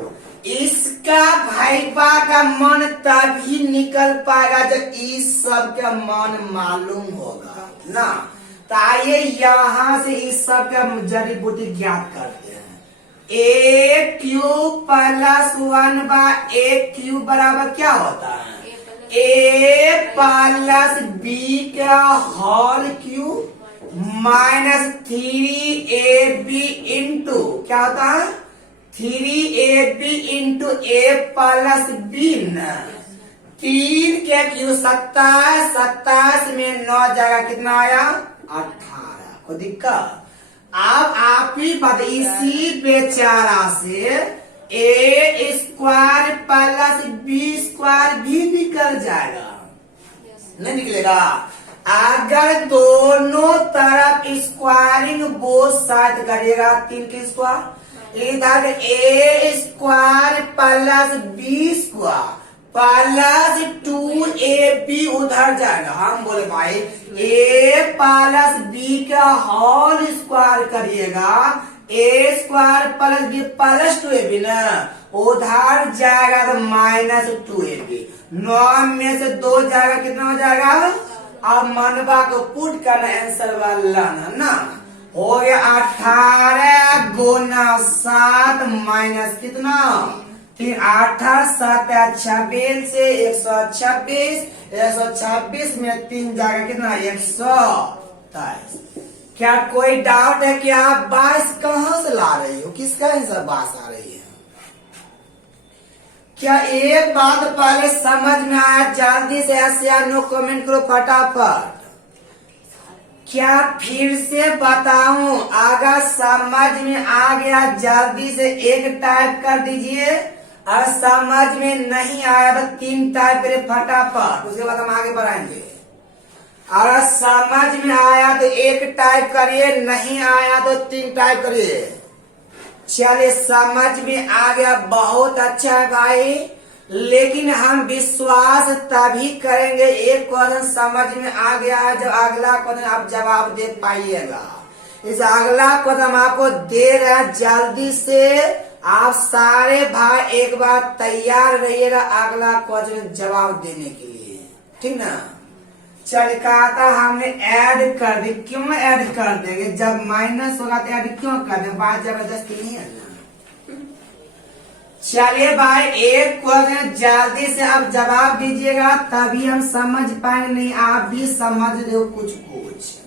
इसका भाईपा का मान तभी निकल पाएगा जब इस सब का मान मालूम होगा ना। तो आइए यहाँ से इस सब का जड़ी बूटी ज्ञात करते हैं। a cube plus 1/a cube बराबर क्या होता है? a प्लस b का whole cube minus 3ab into क्या होता है? 3ab into a plus b न 3 के क्यूब 27, 27 में 9 जगह कितना आया? 18। कोई दिक्कत? अब आप ही बता, इसी बेचारा से a square plus b square भी निकल जाएगा, नहीं निकलेगा? अगर दोनों तरफ स्क्वायरिंग बोथ साइड करिएगा, 3 के स्क्वायर, इधर a square plus b square plus 2ab उधर जाएगा। हम बोले भाई a प्लस b का होल स्क्वायर करिएगा, a square plus b plus 2ab ना, उधर जाएगा तो माइनस 2ab। 9 में से 2 जाएगा, कितना हो जाएगा? अब मनवा को पुट करना, आंसर वाला ना हो गया 18 गुना 7 माइनस कितना? 18 7 26 से 126, 126 में 3 जाएगा कितना? 123। क्या कोई डाउट है कि आप 22 कहाँ से ला रही हो? किसका आंसर 22 आ रही है? क्या एक बात पहले समझ में आया? जल्दी से ऐसे या नो कमेंट करो फटाफट। क्या फिर से बताऊं? अगर समझ में आ गया जल्दी से 1 टाइप कर दीजिए, और समझ में नहीं आया तो 3 टाइप करिए फटाफट, उसके बाद हम आगे बढ़ाएंगे। अगर समझ में आया तो 1 टाइप करिए, नहीं आया तो 3 टाइप करिए। चलिए समझ में आ गया, बहुत अच्छा है भाई। लेकिन हम विश्वास तभी करेंगे एक क्वेश्चन समझ में आ गया है जब अगला क्वेश्चन आप जवाब दे पाइएगा। इस अगला क्वेश्चन हम आपको दे रहे हैं, जल्दी से आप सारे भाई एक बार तैयार रहिएगा अगला क्वेश्चन जवाब देने के लिए, ठीक ना? चल कहा था हमने ऐड कर दी, क्यों ऐड कर देंगे? जब माइनस होगा तो ऐड क्यों कर देंगे? बात जबरदस्ती नहीं है ना। चलिए भाई एक क्वेश्चन जल्दी से आप जवाब दीजिएगा, तभी हम समझ पाएंगे, नहीं आप भी समझ रहे हो कुछ कुछ।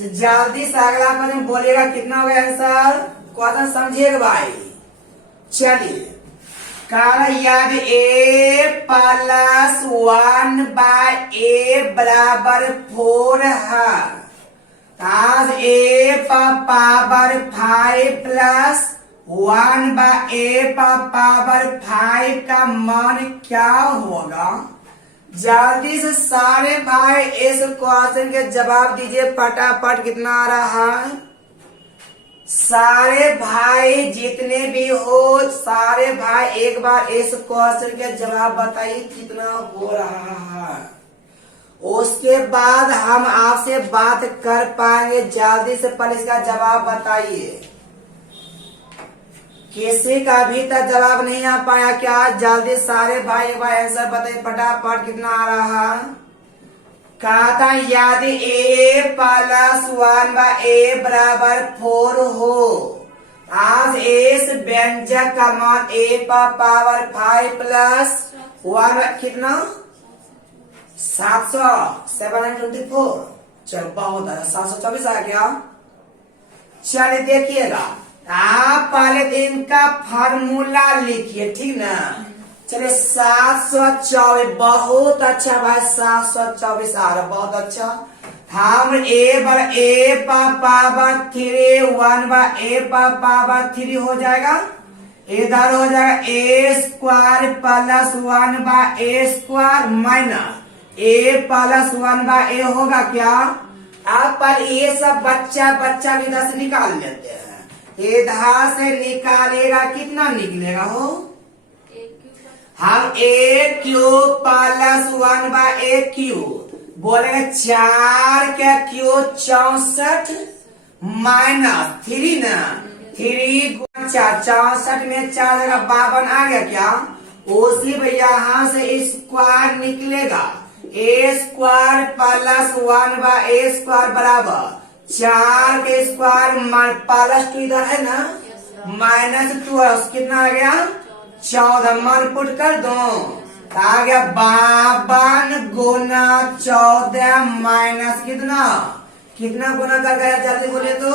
जल्दी से अगला क्वेश्चन बोलिएगा, कितना होगा आंसर? क्वेश्चन समझिएगा भाई। चलिए कारण याद a प्लस 1 बाय a बराबर 4 है। आज a power 5 plus 1 by a power 5 का मान क्या होगा? जल्दी से सारे भाई इस क्वेश्चन के जवाब दीजिए फटाफट। कितना आ रहा है? सारे भाई जितने भी हो, सारे भाई एक बार इस क्वेश्चन के जवाब बताइए कितना हो रहा है। उसके बाद हम आपसे बात कर पाएंगे। जल्दी से पहले इसका जवाब बताइए। किसी का भी तक जवाब नहीं आ पाया क्या? जल्दी सारे भाई एक बार आंसर बताइए फटाफट, कितना आ रहा है? कहा था यदि a प्लस 1 बाय a बराबर 4 हो, आज इस व्यंजक का मान a पावर 5 प्लस 1 कितना? 724। चलो बहुत है, 724 आ गया। चलिए देखिएगा, आप पहले दिन का फार्मूला लिखिए, ठीक ना? चलिए 724, बहुत अच्छा भाई, 724 आ रहा, बहुत अच्छा। हम a power 3 1 by a power 3 हो जाएगा, इधर हो जाएगा a square plus 1 by a square minus a plus 1 by a होगा क्या? आप पर ये सब बच्चा बच्चा इधर से निकाल लेते हैं, इधर से निकालेगा कितना निकलेगा? हो हम a cube plus 1 by a cube बोलेंगे 4 का क्यूब 64 माइनस 3 ना, 3 गुना 4, 64 में 4 जगह 52 आ गया क्या? उसी में यहाँ से स्क्वायर निकलेगा, a square plus 1 by a square बराबर 4 के स्क्वायर प्लस 2 इधर है ना, माइनस 2 कितना आ गया? 14 मन पुट कर दो, आ गया 52 गुना 14 माइनस कितना? कितना गुना कर गया? जल्दी बोले तो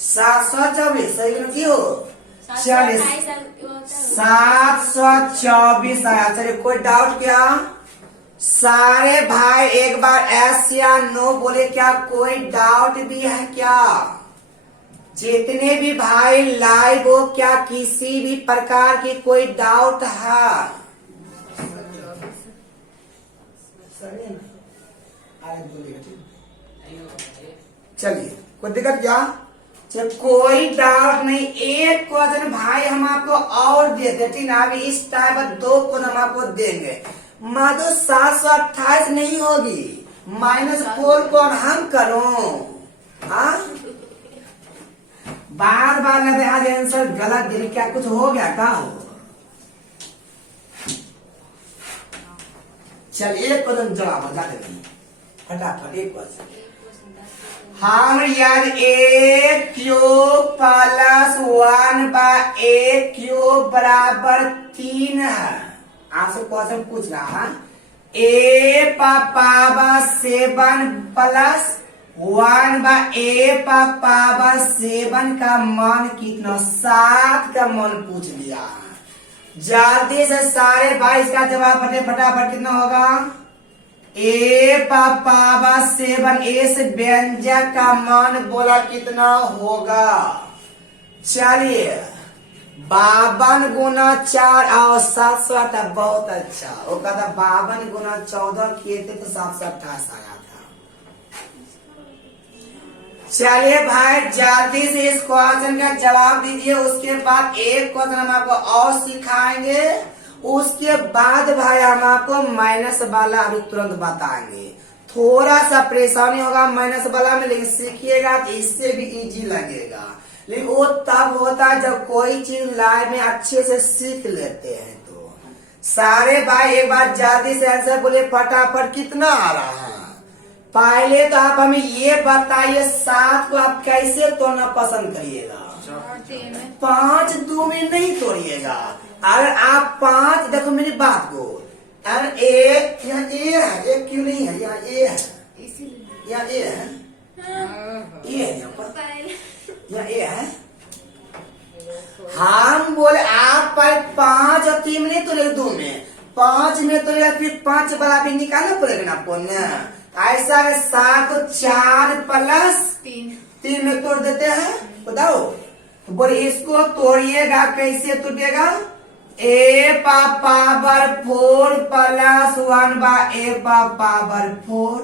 724, सही क्यों की हो? चलिए 724 आया। चलिए कोई डाउट क्या? सारे भाई एक बार एस या नो बोले, क्या कोई डाउट भी है क्या? जितने भी भाई लाइव हो, क्या किसी भी प्रकार की कोई डाउट है? चलिए कोई दिक्कत क्या? चलो कोई डाउट नहीं। एक क्वेश्चन भाई हम आपको और देते, ठीक है। अभी इस टाइप पर 2 क्वेश्चन हम आपको देंगे। मात्र 728 नहीं होगी, -4 कौन हम करूं? हाँ, बार बार लगे आज आंसर गलत दे, क्या कुछ हो गया का? चल एक क्वेश्चन जवाब बता देंगे फटाफट, एक क्वेश्चन। हम यार a cube plus 1/a cube बराबर 3 है। आपसे क्वेश्चन पूछ रहा है a power 7 plus 1/a power 7 का मान कितना? 7 का मान पूछ लिया। जल्दी से सारे भाई इसका जवाब बटे फटाफट। कितना होगा? a पावर 7 इस व्यंजक का मान बोला कितना होगा? चलिए 52 गुना 4 और 708। बहुत अच्छा, वो कहता 52 गुना 14 किए थे तो 728 आया था। चलिए भाई जल्दी से इस क्वेश्चन का जवाब दीजिए। उसके बाद एक क्वेश्चन हम आपको और सिखाएंगे। उसके बाद भाई हम आपको माइनस वाला अभी तुरंत बताएंगे। थोड़ा सा परेशानी होगा माइनस वाला में, लेकिन सीखिएगा तो इससे भी इजी लगेगा। लेकिन वो तब होता है जब कोई चीज लाइफ में अच्छे से सीख लेते हैं। तो सारे भाई एक बार जल्दी से आंसर बोले फटाफट। कितना आ रहा है? पहले तो आप हमें ये बताइए 7 को आप कैसे तोड़ना पसंद करिएगा? 5 2 में नहीं तोड़िएगा। अगर आप 5, देखो मेरी बात को, अगर एक यहाँ ए है, एक क्यों नहीं है? यहाँ ए है, यहाँ ए है, ए है यहाँ पर, यहाँ ए है। हम बोले आप पर 5 और 3 में नहीं तोड़ेगा, 2 में 5 में तोड़ेगा, फिर 5 वाला भी निकालना पड़ेगा ना आपको न। ऐसा 7 को 4 प्लस 3 में तोड़ देते हैं। बताओ तो बोले इसको तोड़िएगा कैसे टूटेगा? a power 4 plus 1/a power 4,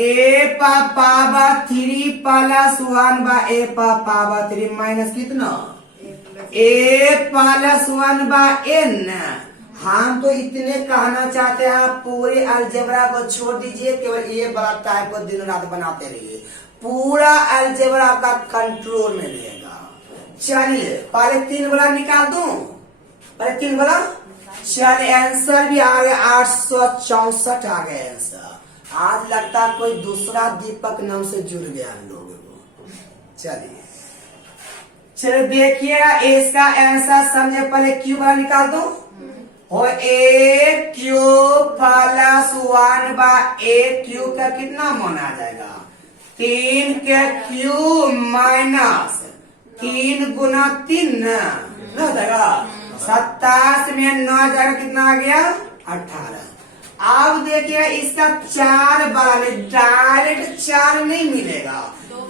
a power 3 plus 1/a power 3 minus कितना? a plus 1/n। हम तो इतने कहना चाहते हैं, आप पूरे अलजेब्रा को छोड़ दीजिए, केवल ये बड़ा टाइप को दिन रात बनाते रहिए। पूरा अलजेब्रा आपका कंट्रोल में रहेगा। चलिए पहले 3 वाला निकाल दूं, पहले 3 वाला। चलिए आंसर भी आ गया 864 आ गया आंसर। आज लगता है कोई दूसरा दीपक नाम से जुड़ गया हम लोगों को। चलिए देखिएगा इसका आंसर समझे। पहले क्यूब वाला निकाल दो। और a cube plus 1/a cube का कितना मान आ जाएगा? 3 के क्यूब माइनस 3 गुना 3 न हो जाएगा 27 में 9 जाएगा, कितना आ गया? 18। अब देखिए इसका 4 वाला डायरेक्ट 4 नहीं मिलेगा,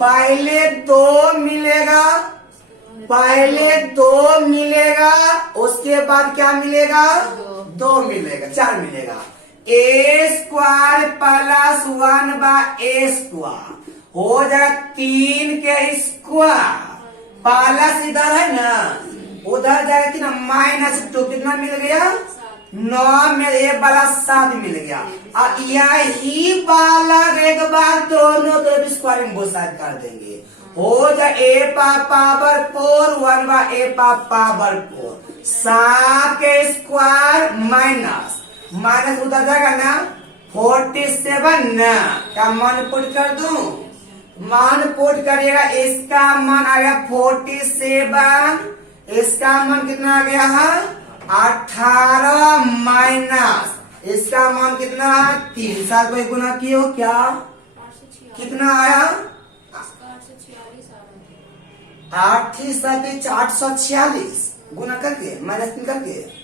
पहले 2 मिलेगा, पहले 2 मिलेगा, उसके बाद क्या मिलेगा? 2 मिलेगा, 4 मिलेगा। a square plus 1/a square हो जाएगा 3 के स्क्वायर, प्लस इधर है ना, उधर जाएगा कितना? -2, कितना मिल गया? 9 में एक वाला 7 मिल गया। और यही वाला एक बार दोनों तरफ स्क्वायरिंग बोसाइड कर देंगे, हो जाए a पावर 4 1/a पावर 4, 7 के स्क्वायर माइनस उधर जाएगा ना 47 ना। क्या मान पुट कर दूं? मान पुट करिएगा, इसका मान आ गया 47, इसका मान कितना आ गया है? 18 माइनस इसका मान कितना है? 3 साथ में गुना किए हो क्या? कितना आया? 846 गुना करके -3 करके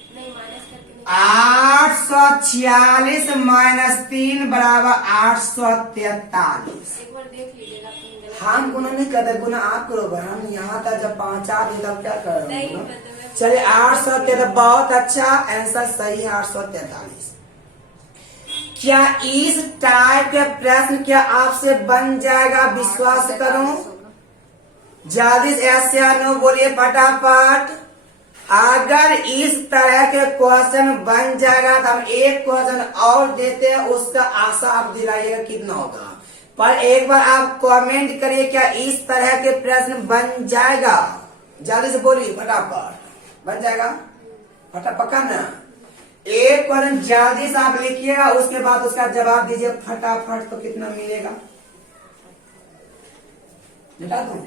846 -3 बराबर 843। एक बार देख लीजिएगा। हम गुना नहीं करते, गुना आप करोगे। हम यहाँ तक जब पहुंचा दी तब क्या कर रहे नहीं, हैं? चलिए 843, बहुत अच्छा आंसर सही है 843। क्या इस टाइप के प्रश्न क्या आपसे बन जाएगा? विश्वास करूं जल्दी से ऐसे नो बोलिए फटाफट। अगर इस तरह के क्वेश्चन बन जाएगा तो हम एक क्वेश्चन और देते हैं, उसका आशा आप दिलाइएगा कितना होगा। पर एक बार आप कमेंट करिए क्या इस तरह के प्रश्न बन जाएगा। जल्दी से बोलिए फटाफट, बन जाएगा फटाफट पक्का ना। एक क्वेश्चन जल्दी से आप लिखिएगा, उसके बाद उसका जवाब दीजिए फटाफट। तो कितना मिलेगा बता दूं?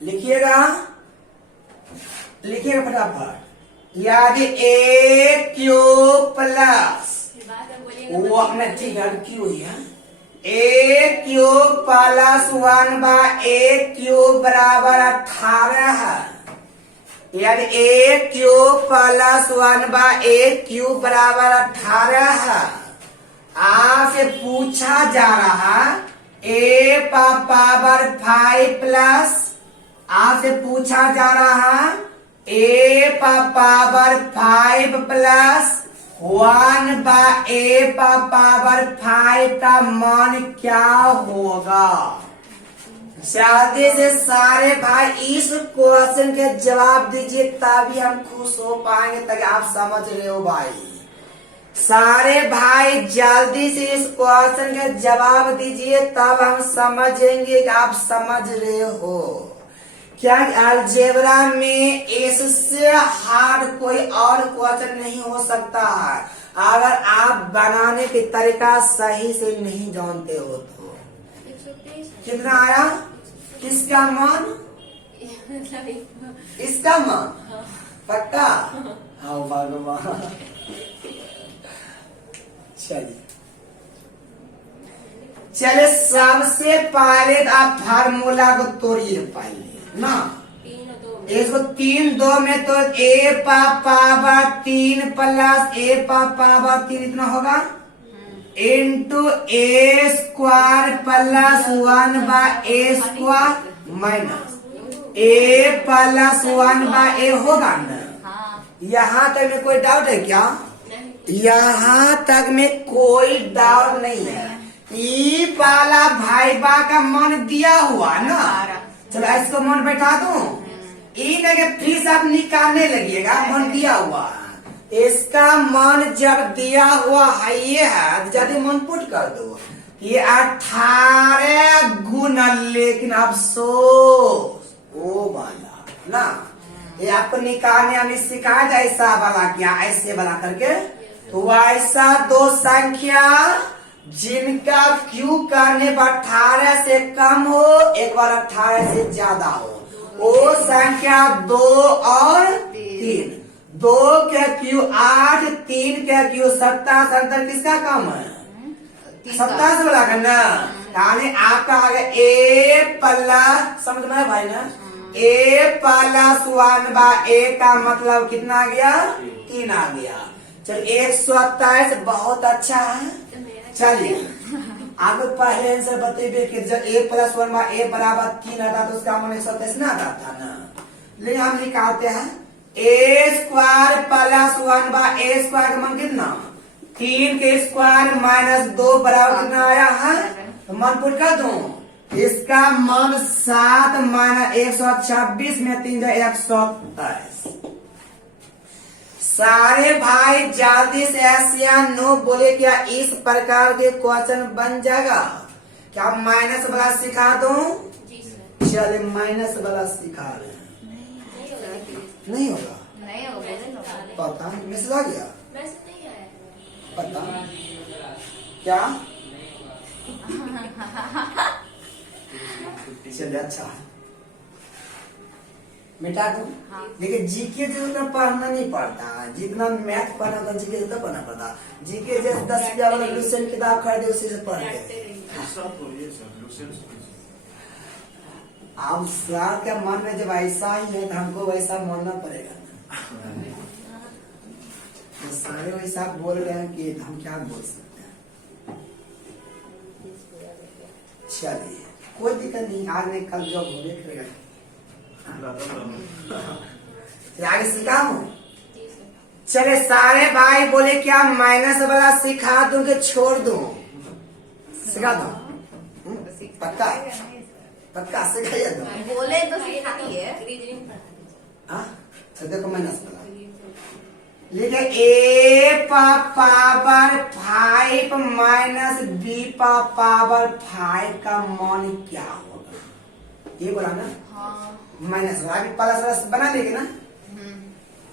लिखिएगा लिखिएगा फटाफट। यदि ए क्यूब प्लस बाद में बोलिएगा वो अपने ठीक है क्यों है ए क्यूब प्लस 1/a³ बराबर 18 है। यदि ए क्यूब प्लस 1/a³ बराबर 18 है, आपसे पूछा जा रहा ए पावर 5 प्लस, आपसे पूछा जा रहा ए पावर 5 प्लस 1/a पावर 5 का मान क्या होगा। जल्दी से सारे भाई इस क्वेश्चन के जवाब दीजिए, तभी हम खुश हो पाएंगे, ताकि आप समझ रहे हो भाई। सारे भाई जल्दी से इस क्वेश्चन के जवाब दीजिए, तब हम समझेंगे कि आप समझ रहे हो। क्या अलजेब्रा में इससे हार्ड कोई और क्वेश्चन नहीं हो सकता है, अगर आप बनाने की तरीका सही से नहीं जानते हो तो। 123 कितना आया? किसका मान? इसका मान पक्का? हाँ भगवान। चलिए सबसे पहले आप फार्मूला को तोड़िए पहले ना। 3 और 2 इसको 3-2 में तो ए पावर 3 प्लस ए पावर 3 इतना होगा इंटू ए स्क्वायर प्लस 1/a² माइनस ए प्लस 1/a होगा ना। यहाँ तक में कोई डाउट है क्या? यहाँ तक में कोई डाउट नहीं है। ई वाला भाईबा का मान दिया हुआ ना, चलो इसको मन बैठा दूं। ई लगे फिर से आप निकालने लगिएगा, मन दिया हुआ। इसका मान जब दिया हुआ है ये है, यदि मन पुट कर दो ये 18 गुना, लेकिन अफसोस ओ वाला ना, ये आपको निकालने हमें सिखाया जाए ऐसा वाला क्या, ऐसे वाला करके। तो ऐसा दो संख्या जिनका क्यू करने पर 18 से कम हो, एक बार 18 से ज्यादा हो, वो संख्या 2 और 3। 2 के क्यू 8, 3 के क्यू 27, अंतर किसका कम है? 27 वाला का ना। यानी आपका आ गया ए प्लस, समझ में भाई ना, ए प्लस 1/a का मतलब कितना आ गया? 3 आ गया। चल 127 बहुत अच्छा है। चलिए आपको पहले आंसर बतेबे कि जब a प्लस 1/a बराबर 3 आता तो उसका मान 127 ना आता था ना। लेकिन हम निकालते हैं a स्क्वायर प्लस 1/a² का मान कितना? 3 के स्क्वायर माइनस 2 बराबर कितना आया है? तो मान पुट कर दूं, इसका मान 7 माइनस 126 में 3 127। सारे भाई जल्दी से ऐसा नो बोले क्या इस प्रकार के क्वेश्चन बन जाएगा? क्या माइनस वाला सिखा दूं? जी सर। चले माइनस वाला सिखा रहे हैं। नहीं होगा? नहीं होगा। पता नहीं, मैसेज आ गया? मैसेज नहीं आया। पता क्या? चलिए अच्छा है, मिटा दूं। लेकिन जीके जो उतना पढ़ना नहीं पड़ता, जितना मैथ पढ़ना था जीके उतना पढ़ना पड़ता। जीके जैसे 10 वाला लुसेंट किताब खरीदे उसी से पढ़ते। अब सर के मन में जब ऐसा ही है तो हमको वैसा मानना पड़ेगा ना। तो सारे वैसा बोल रहे हैं कि हम क्या बोल सकते हैं। चलिए कोई दिक्कत नहीं, आज नहीं कल जॉब होने करेगा। फिर आगे सिखाऊं? जी सर। चले सारे भाई बोले क्या माइनस वाला सिखा दूं कि छोड़ दूं? सिखा दूं? पक्का पक्का सिखाइए दो। बोले तो सिखाइए। रीजनिंग पढ़ा दीजिए। हाँ तो देखो माइनस वाला लिखे ए पावर 5 माइनस बी पावर 5 का मान क्या होगा? ये बोला ना हाँ। माइनस वाला भी प्लस वाला बना देंगे ना।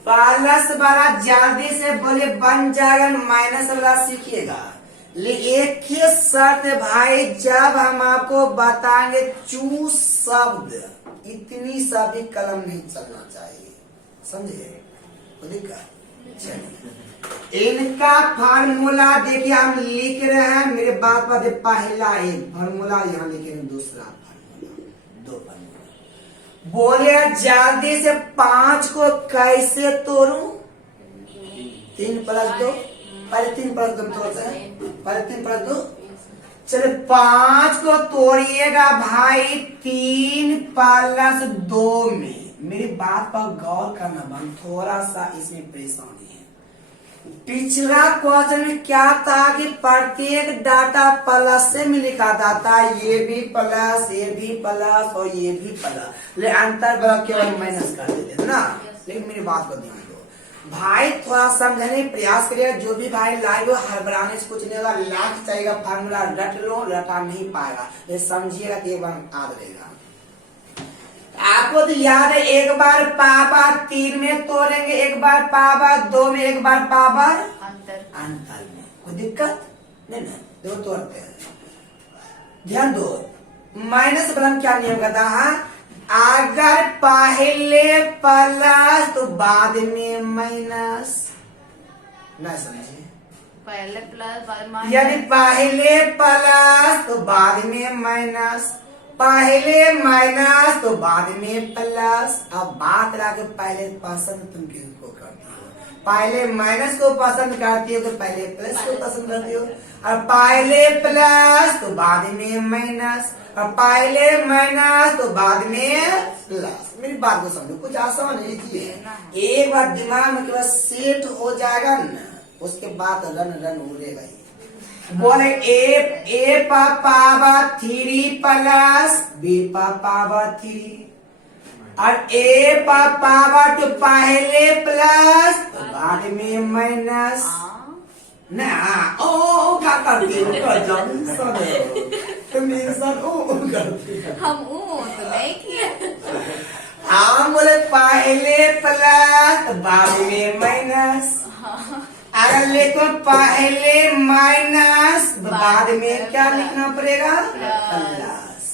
प्लस वाला जल्दी से बोले बन जाएगा, माइनस वाला सीखिएगा। एक ही शर्त है भाई, जब हम आपको बताएंगे चूज शब्द इतनी सा भी कलम नहीं चलना चाहिए, समझे? दिक्कत चलिए इनका फार्मूला देखिए हम लिख रहे हैं, मेरे बात बात पहला एक फार्मूला यहाँ लिखे, दूसरा फार्मूला, दो फार्मूला। बोले जल्दी से 5 को कैसे तोड़ूं? 3 + 2, पहले 3 + 2 तोड़ते हैं, पहले 3 + 2। चलो 5 को तोड़िएगा भाई 3 + 2 में। मेरी बात पर गौर करना बंद, थोड़ा सा इसमें परेशानी है। पिछला क्वेश्चन में क्या था कि प्रत्येक डाटा प्लस से में लिखा था, ये भी प्लस, ये भी प्लस और ये भी प्लस, लेकिन अंतर बड़ा केवल माइनस कर देते थे ना। लेकिन मेरी बात को ध्यान दो भाई, थोड़ा समझने का प्रयास करिएगा। जो भी भाई लाइव हड़बड़ाने से कुछ नहीं होगा, लाख चाहिएगा फार्मूला रट लो, रटा नहीं पाएगा, लेकिन समझिएगा कि एक बार याद रहेगा। आपको तो याद है, एक बार पावर 3 में तोड़ेंगे, एक बार पावर 2 में, एक बार पावर अंतर में। कोई दिक्कत नहीं ना, दो तोड़ते हैं। ध्यान दो, माइनस वाला क्या नियम कहता है? अगर पहले प्लस तो बाद में माइनस, ना समझे? पहले प्लस बाद माइनस, यदि पहले प्लस तो बाद में माइनस, पहले माइनस तो बाद में प्लस। अब बात लाके पहले पसंद तुम किसको करती हो? पहले माइनस को पसंद करती हो तो पहले प्लस को पसंद करती हो, और पहले प्लस तो बाद में माइनस, और पहले माइनस तो बाद में प्लस। मेरी बात को समझो, कुछ आसान है ये। एक बार दिमाग में केवल सेट हो जाएगा ना, उसके बाद रन रन उड़ेगा ही। बोले a power 3 plus b power 3, और ए पावर तो पहले प्लस तो बाद में माइनस ना। ओ क्या करती हो? तुम इंसान ओ करती हो, हम तो नहीं किए। हम बोले पहले प्लस तो बाद में माइनस, अगर लेको पहले माइनस बाद में क्या लिखना पड़ेगा? प्लस।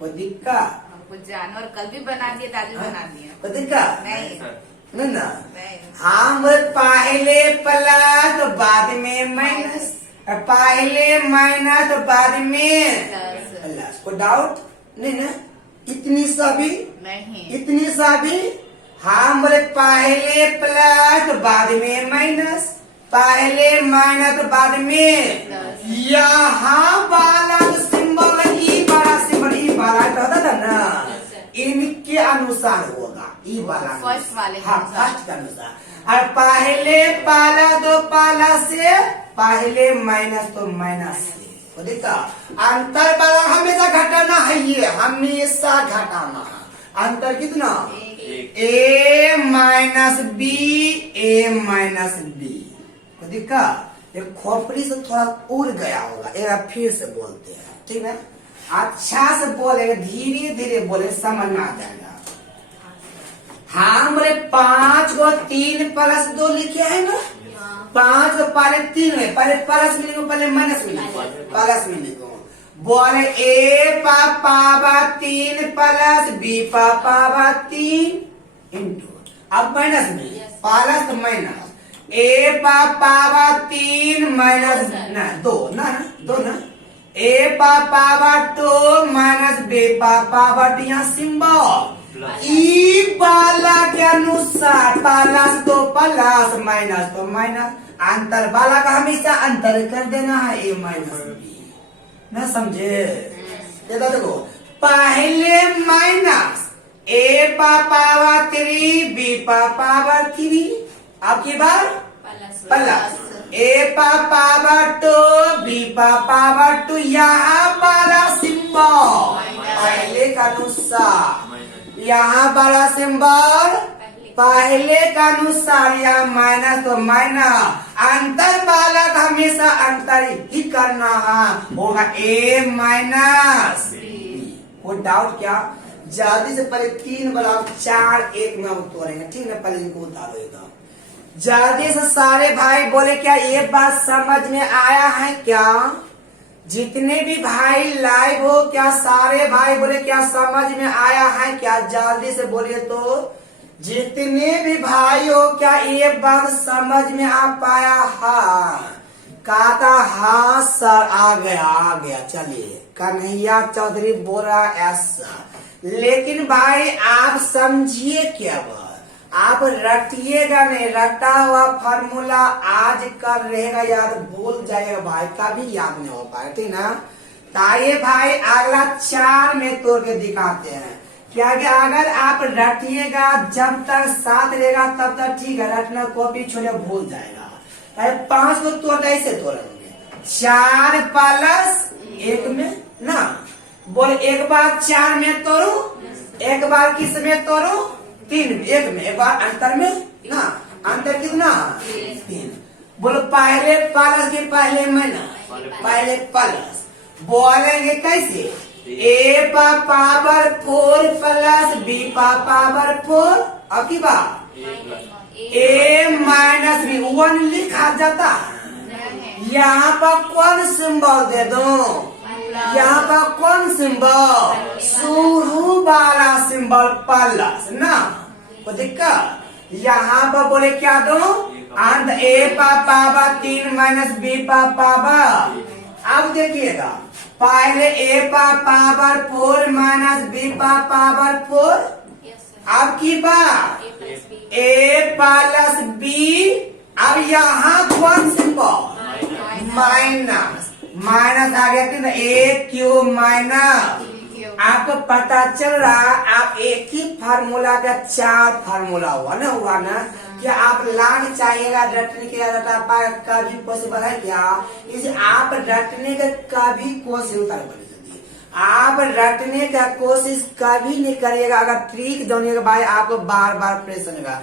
कोई दिक्कत? कुछ जानवर कल भी बना दिए, आज भी बना दिए। कोई दिक्कत नहीं नहीं ना। नहीं। हम पहले प्लस तो बाद में माइनस, और पहले माइनस तो बाद में प्लस। कोई डाउट नहीं ना? इतनी सा भी नहीं, इतनी सा भी। हम बोले पहले प्लस तो बाद में माइनस, पहले माइनस तो बाद में। यहाँ वाला सिंबल ई वाला सिंबल, ई वाला रहता था ना, इनके अनुसार होगा। ई वाला फर्स्ट वाले के हाँ, अनुसार। फर्स्ट के अनुसार। और पहले पाला तो पाला से, पहले माइनस तो माइनस से। देखा, अंतर वाला हमेशा घटाना है, ये हमेशा घटाना है। अंतर कितना? ए माइनस बी, ए माइनस बी। देखा, ये खोपड़ी से थोड़ा उड़ गया होगा, एक फिर से बोलते हैं, ठीक है? अच्छा से बोलेंगे, धीरे धीरे बोले, समझ में आ जाएगा। हाँ बोले 5 को 3 + 2 लिखे है ना। 5 को पहले 3 में, पहले प्लस में लिखो, पहले माइनस में लिखो, प्लस में लिखो। बोले a power 3 plus b power 3 into, अब माइनस में plus minus, a power 3 minus ना 2 ना 2 ना, a power 2 minus b power, यहाँ सिंबल ई वाला के अनुसार प्लस तो प्लस, माइनस तो माइनस। अंतर वाला का हमेशा अंतर कर देना है, ए माइनस बी। ना समझे? देखो पहले minus a power 3 b power 3 अब की बार प्लस प्लस ए पावर 2 बी पावर 2 यहाँ वाला सिंबल पहले का अनुसार यहाँ वाला सिंबल पहले का अनुसार या माइनस तो माइनस अंतर वाला हमेशा अंतर ही करना है होगा ए माइनस वो डाउट क्या जल्दी से पहले 3 वाला 4 1 में उतरेंगे ठीक है पहले इनको उतारो एकदम जल्दी से सारे भाई बोले क्या ये बात समझ में आया है क्या जितने भी भाई लाइव हो क्या सारे भाई बोले क्या समझ में आया है क्या जल्दी से बोलिए तो जितने भी भाई हो क्या ये बात समझ में आ पाया हाँ कहता हाँ सर आ गया चलिए कन्हैया चौधरी बोल रहा ऐसा लेकिन भाई आप समझिए क्या बात आप रटिएगा नहीं रटा हुआ फार्मूला आज कल रहेगा याद भूल जाएगा भाई तभी याद नहीं हो पाएगा ठीक ना ताइए भाई अगला 4 में तोड़ के दिखाते हैं क्या कि अगर आप रटिएगा जब तक साथ रहेगा तब तक ठीक है रटना कॉपी छोड़े भूल जाएगा 5 को तोड़ ऐसे तोड़ेंगे 4 प्लस 1 में ना बोल एक बार 4 में तोड़ू एक बार किस में तोड़ू 3 1 में एक बार अंतर में ना अंतर कितना 3 बोलो पहले प्लस के पहले में ना पहले प्लस बोलेंगे कैसे ए पावर 4 प्लस बी पावर 4 अब की बात ए माइनस बी 1 लिखा जाता यहाँ पर कौन सिंबल दे दो यहाँ पर कौन सिंबल शुरू वाला सिंबल प्लस ना को दिक्कत यहाँ पर बोले क्या दो अंत ए पावर 3 माइनस बी पावर अब देखिएगा पहले ए पावर 4 माइनस बी पावर 4 अब की बात ए प्लस बी अब यहाँ कौन सिंबल माइनस माइनस आ गया कि ए क्यू माइनस आपको पता चल रहा आप एक ही फार्मूला का 4 फार्मूला हुआ ना क्या आप लाग चाहिएगा रटने के रटा पाए कभी पॉसिबल है क्या इसे आप रटने का कभी कोशिश उतर बनी आप रटने का कोशिश कभी नहीं करिएगा अगर ट्रिक जानिएगा भाई आपको बार बार प्रेशर होगा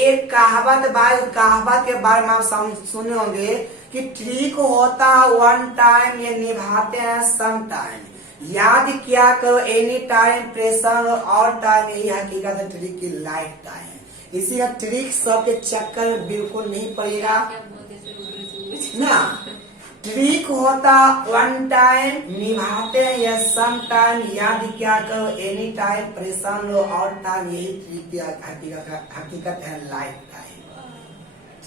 एक कहावत भाई कहावत के बारे में आप सुने होंगे कि ट्रिक होता 1 टाइम ये निभाते हैं सम टाइम याद क्या करो एनी टाइम प्रेशर और टाइम यही हकीकत है ट्रिक की लाइफ टाइम इसी का ट्रिक सबके चक्कर में बिल्कुल नहीं पड़ेगा ना ट्रिक होता 1 टाइम निभाते हैं या सम टाइम याद क्या करो एनी टाइम परेशान लो और टाइम यही ट्रिक की हकीकत है लाइफ टाइम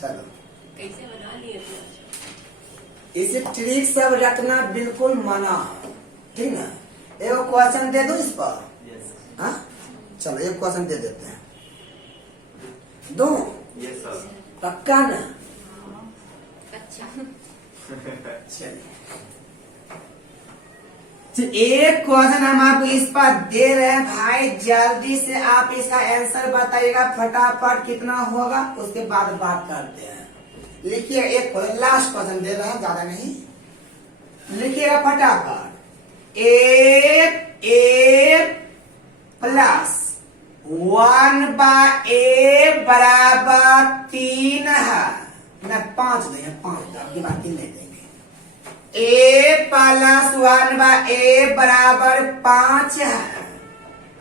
चलो कैसे बना लिए इसे ट्रिक सब रखना बिल्कुल मना ठीक ना एक क्वेश्चन दे दो इस पर हाँ चलो एक क्वेश्चन दे देते हैं दो यस सर पक्का ना अच्छा चलिए एक क्वेश्चन हम आपको इस पर दे रहे हैं भाई जल्दी से आप इसका आंसर बताइएगा फटाफट कितना होगा उसके बाद बात करते हैं लिखिएगा एक लास्ट क्वेश्चन दे रहे हैं ज्यादा नहीं लिखिएगा फटाफट ए प्लस 1/a बराबर 3 है ना 5 देंगे 5 आपकी बात 3 नहीं देंगे a प्लस 1/a बराबर 5 है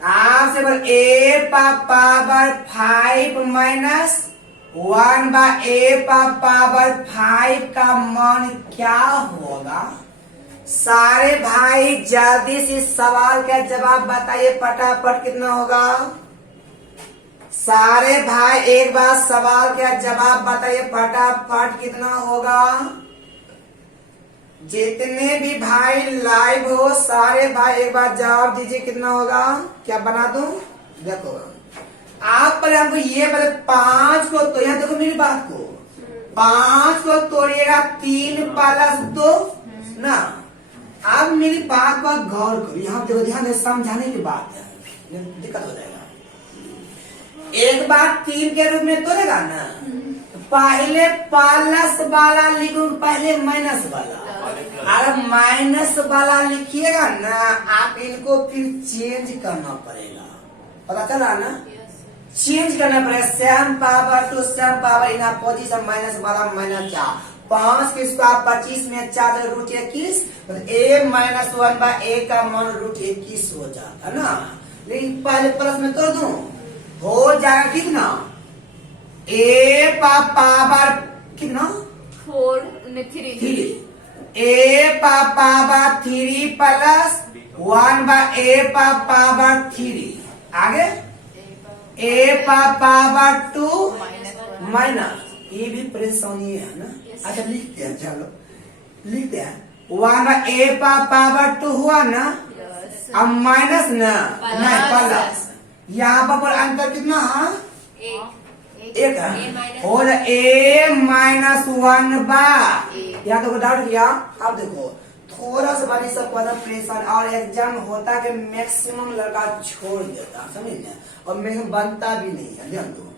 आपसे बोल a power 5 minus 1/a power 5 का मान क्या होगा सारे भाई जल्दी से सवाल का जवाब बताइए फटाफट कितना होगा सारे भाई एक बार सवाल का जवाब बताइए फटाफट कितना होगा जितने भी भाई लाइव हो सारे भाई एक बार जवाब दीजिए कितना होगा क्या बना दूं देखो आप पहले हमको ये बोले 5 को तो यहाँ देखो मेरी बात को 5 को तोड़िएगा 3 प्लस 2 ना अब मेरी बात पर गौर करो यहाँ देखो ध्यान समझाने की बात है दिक्कत हो जाएगा एक बार 3 के रूप में तोड़ेगा ना, तो पहले प्लस वाला लिखूंगा, पहले माइनस वाला। अगर माइनस वाला लिखिएगा ना, आप इनको फिर चेंज करना पड़ेगा, पता चला ना, चेंज करना पड़ेगा। Same power to same power in opposition, minus वाला माइनस 4, 5 के स्क्वायर 25 में 4 रूट 21, तो a माइनस 1/a का मान रूट 21 हो जाता ना। लेकिन पहले प्लस में तोड़ दूं, हो जाएगा कितना, a पावर कितना 4 ने 3 3, a power 3 plus 1/a power 3, आगे a पावर 2 माइनस, ये भी परेशानी है ना। अच्छा लिखते हैं, चलो लिखते हैं, 1/a पावर 2 हुआ ना, अब माइनस ना, नहीं प्लस, यहाँ पर अंतर कितना है, एक है, और a माइनस 1/, यहाँ तो डाउट किया। अब देखो थोड़ा सा बारी सब प्रेशर और एग्जाम होता कि मैक्सिमम लड़का छोड़ देता, समझे, और मैक्सिमम बनता भी नहीं है। ध्यान दो,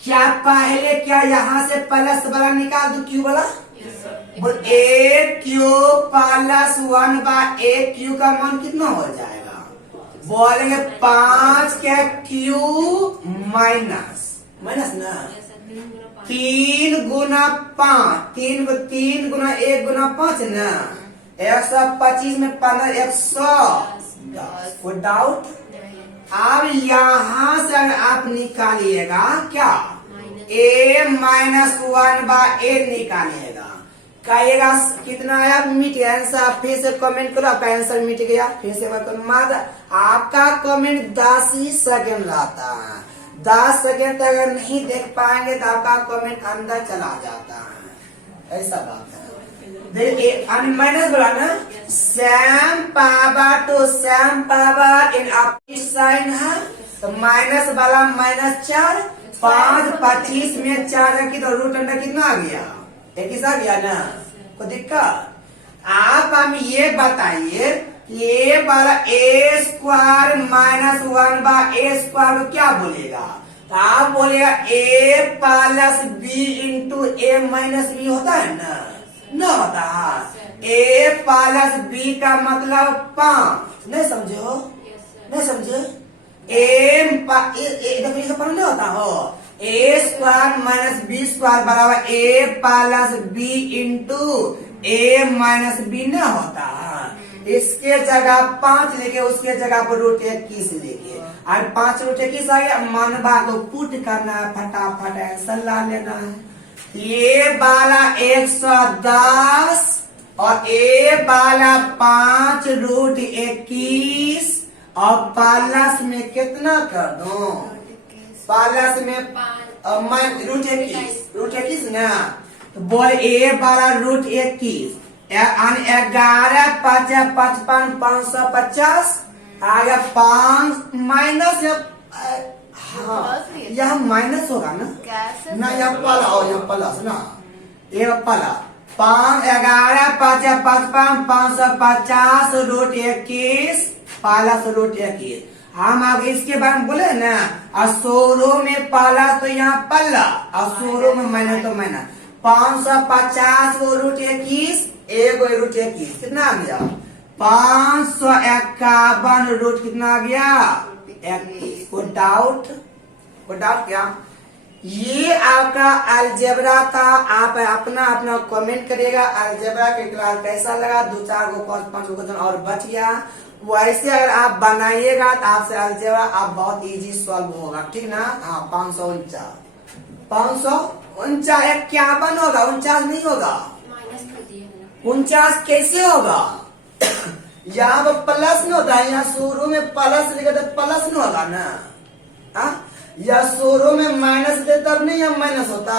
क्या पहले क्या यहाँ से प्लस वाला निकाल दो, क्यू वाला, और a Q plus 1/a Q का मान कितना हो जाएगा, बोलेंगे 5 के क्यू माइनस ना 3 गुना 5, 3 गुना 1 गुना 5 ना, 125 में 15 110। कोई डाउट? अब यहाँ से अगर आप निकालिएगा क्या, a माइनस 1/a निकालिएगा, कहिएगा कितना आया, मिट गया आंसर। फिर से कमेंट करो, आपका आंसर मिट गया। फिर से मात्र आपका कमेंट 10 ही सेकेंड रहता है, 10 सेकेंड तक अगर नहीं देख पाएंगे तो आपका कमेंट अंदर चला जाता है, ऐसा बात है। देखिए माइनस बोला ना, same power to same power in opposite sign है, तो माइनस वाला -4, 5 25 में 4 की तो रूट अंडर कितना आ गया, 21 आ गया ना, कोई दिक्कत? आप हम ये बताइए ये वाला a square minus 1/a square को क्या बोलेगा, तो आप बोलेगा a plus b into a minus b होता है ना होता है। a प्लस b का मतलब 5, नहीं समझे हो, नहीं समझे, देखो पर नहीं होता हो, a square minus b square बराबर a plus b into a minus b न होता है। इसके जगह 5 लेके उसके जगह पर रूट 21 लेके, और 5 रूट 21 आ गया, मनवा को पुट करना है, फटाफट आंसर ला लेना है। ये वाला 110 और ए वाला 5 रूट 21 और प्लस में कितना कर दो, प्लस में रूट 21 ना, तो बोल ए वाला रूट 21, 11 5 55 550 आ गया 5 माइनस, हाँ यह माइनस होगा ना, यह प्लस और यह प्लस ना, ये प्लस 5 11 5 55 550 रूट 21 प्लस रूट 21। हम आगे इसके बारे में बोले ना, असोरो में प्लस तो यहाँ प्लस, असोरो में माइनस तो माइनस, 550 को रूट 21, एक रूट 21 कितना आ गया, 551 रूट कितना आ गया 21। कोई डाउट क्या? ये आपका अलजेब्रा था, आप अपना अपना कमेंट करिएगा अलजेब्रा के क्लास कैसा लगा, 2-4 को 5-5 क्वेश्चन और बच गया। वैसे अगर आप बनाइएगा तो आपसे अलजेब्रा आप बहुत इजी सॉल्व होगा, ठीक ना। हाँ 549 51 होगा, 49 नहीं होगा, 49 कैसे होगा यहाँ पर प्लस नहीं होता है, यहाँ शुरू में प्लस लिखा तो प्लस नहीं होगा ना, या शुरू में माइनस दे तब नहीं यहाँ माइनस होता,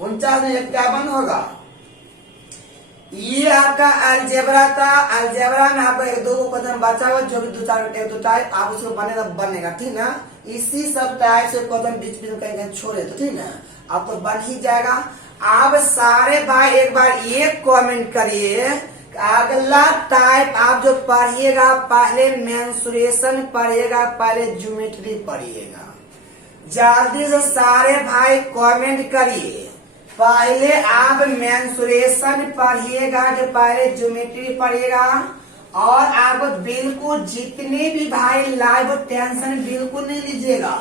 49 में 51 होगा। ये आपका अलजेब्रा था, अलजेब्रा में आपको 1-2 क्वेश्चन बचा हुआ, जो भी 2-4 टाइप आप उसको बने तब बनेगा, ठीक ना। इसी सब टाइप से क्वेश्चन बीच में कहीं छोड़े तो ठीक ना, आप तो बन ही जाएगा। आप सारे भाई एक बार ये कमेंट करिए, अगला टाइप आप जो पढ़िएगा पहले मेंसुरेशन पढ़िएगा, पहले ज्योमेट्री पढ़िएगा, जल्दी से सारे भाई कमेंट करिए। पहले आप मेंसुरेशन पढ़िएगा, जो पहले ज्योमेट्री पढ़िएगा, और आप बिल्कुल जितने भी भाई लाइव टेंशन बिल्कुल नहीं लीजिएगा,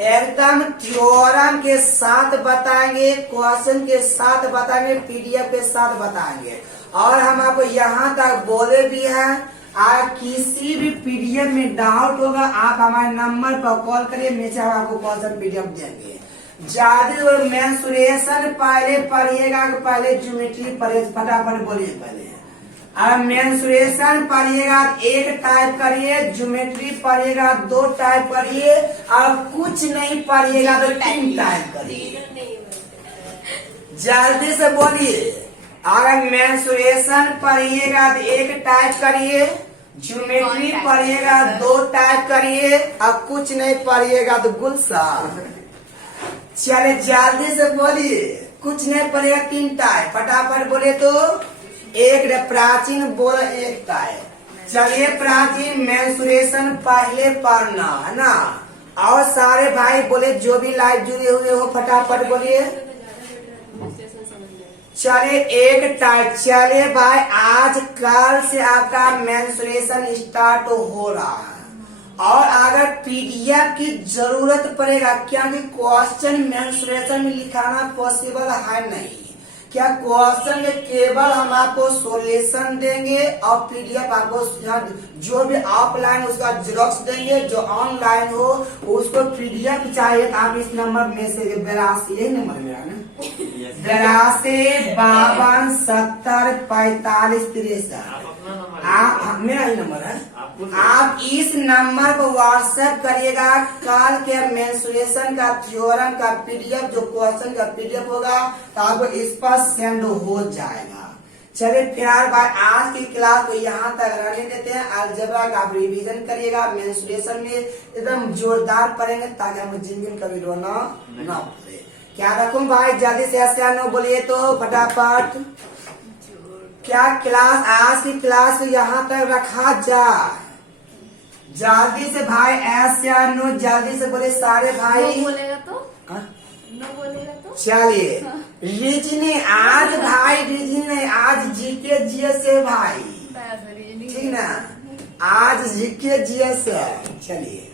एकदम थ्योरम के साथ बताएंगे, क्वेश्चन के साथ बताएंगे, पीडीएफ के साथ बताएंगे। और हम आपको यहाँ तक बोले भी हैं, किसी भी पीडीएफ में डाउट होगा आप हमारे नंबर पर कॉल करिए, नीचे हम आपको क्वेश्चन पीडीएफ देंगे। ज्यादा मेंसुरेशन पहले पढ़िएगा, पहले ज्योमेट्री पढ़िए, फटाफट बोलिए पहले। अब मेंसुरेशन पढ़िएगा 1 टाइप करिए, ज्योमेट्री पढ़िएगा 2 टाइप करिए, अब कुछ नहीं पढ़िएगा तो 3 टाइप करिए। जल्दी से बोलिए। अगर मेंसुरेशन पढ़िएगा तो 1 टाइप करिए, ज्योमेट्री पढ़िएगा 2 टाइप करिए, अब कुछ नहीं पढ़िएगा तो गुलसा। चले जल्दी से बोलिए। कुछ नहीं पढ़िएगा 3 टाइप, फटाफट बोले तो। एक प्राचीन बोला 1 टाइप। चलिए प्राचीन मेंसुरेशन पहले पढ़ना है ना, और सारे भाई बोले जो भी लाइव जुड़े हुए हो फटाफट बोलिए। चलिए 1 टाइप। चलिए भाई आज कल से आपका मेंसुरेशन स्टार्ट हो रहा है, और अगर पीडीएफ की जरूरत पड़ेगा, क्योंकि क्वेश्चन मेंसुरेशन में लिखाना पॉसिबल है नहीं, क्या क्वेश्चन में केवल हम आपको सॉल्यूशन देंगे और पीडीएफ आपको जो भी ऑफलाइन उसका जेरॉक्स देंगे, जो ऑनलाइन हो उसको पीडीएफ चाहिए तो आप इस नंबर में से 82, यही नंबर मेरा ना, 82 52 70 45 63। आप मेरा ही नंबर है, आप इस नंबर को व्हाट्सएप करिएगा। कल के मेंसुरेशन का थ्योरम का पीडीएफ, जो क्वेश्चन का पीडीएफ होगा तो आपको इस पर सेंड हो जाएगा। चलिए प्यार भाई आज की क्लास को यहाँ तक रहने देते हैं। अलजेब्रा का आप रिवीजन करिएगा, मेंसुरेशन में एकदम जोरदार पढ़ेंगे ताकि हमें जिंदगी में कभी रोना ना पड़े। क्या रखूं भाई, जल्दी से ऐसे नो बोलिए तो फटाफट। क्या क्लास आज की क्लास को यहाँ तक रखा जाए। जल्दी से भाई ऐसे नो जल्दी से बोले सारे भाई। नो बोलेगा तो हाँ? नो बोलेगा तो चलिए रीजनिंग आज भाई, रीजनिंग नहीं आज जीके जीएस से भाई, ठीक ना, आज जीके जीएस। चलिए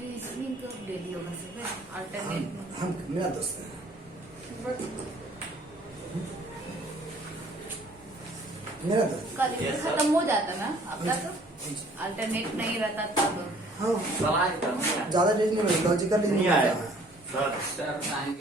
रीजनिंग तो डेली होगा सर, अल्टरनेट हम मेरा दोस्त है, मेरा दोस्त। कल खत्म हो जाता ना आपका, तो अल्टरनेट नहीं रहता तब। हाँ सवाल ज्यादा रीजनिंग लॉजिकल नहीं आया सर।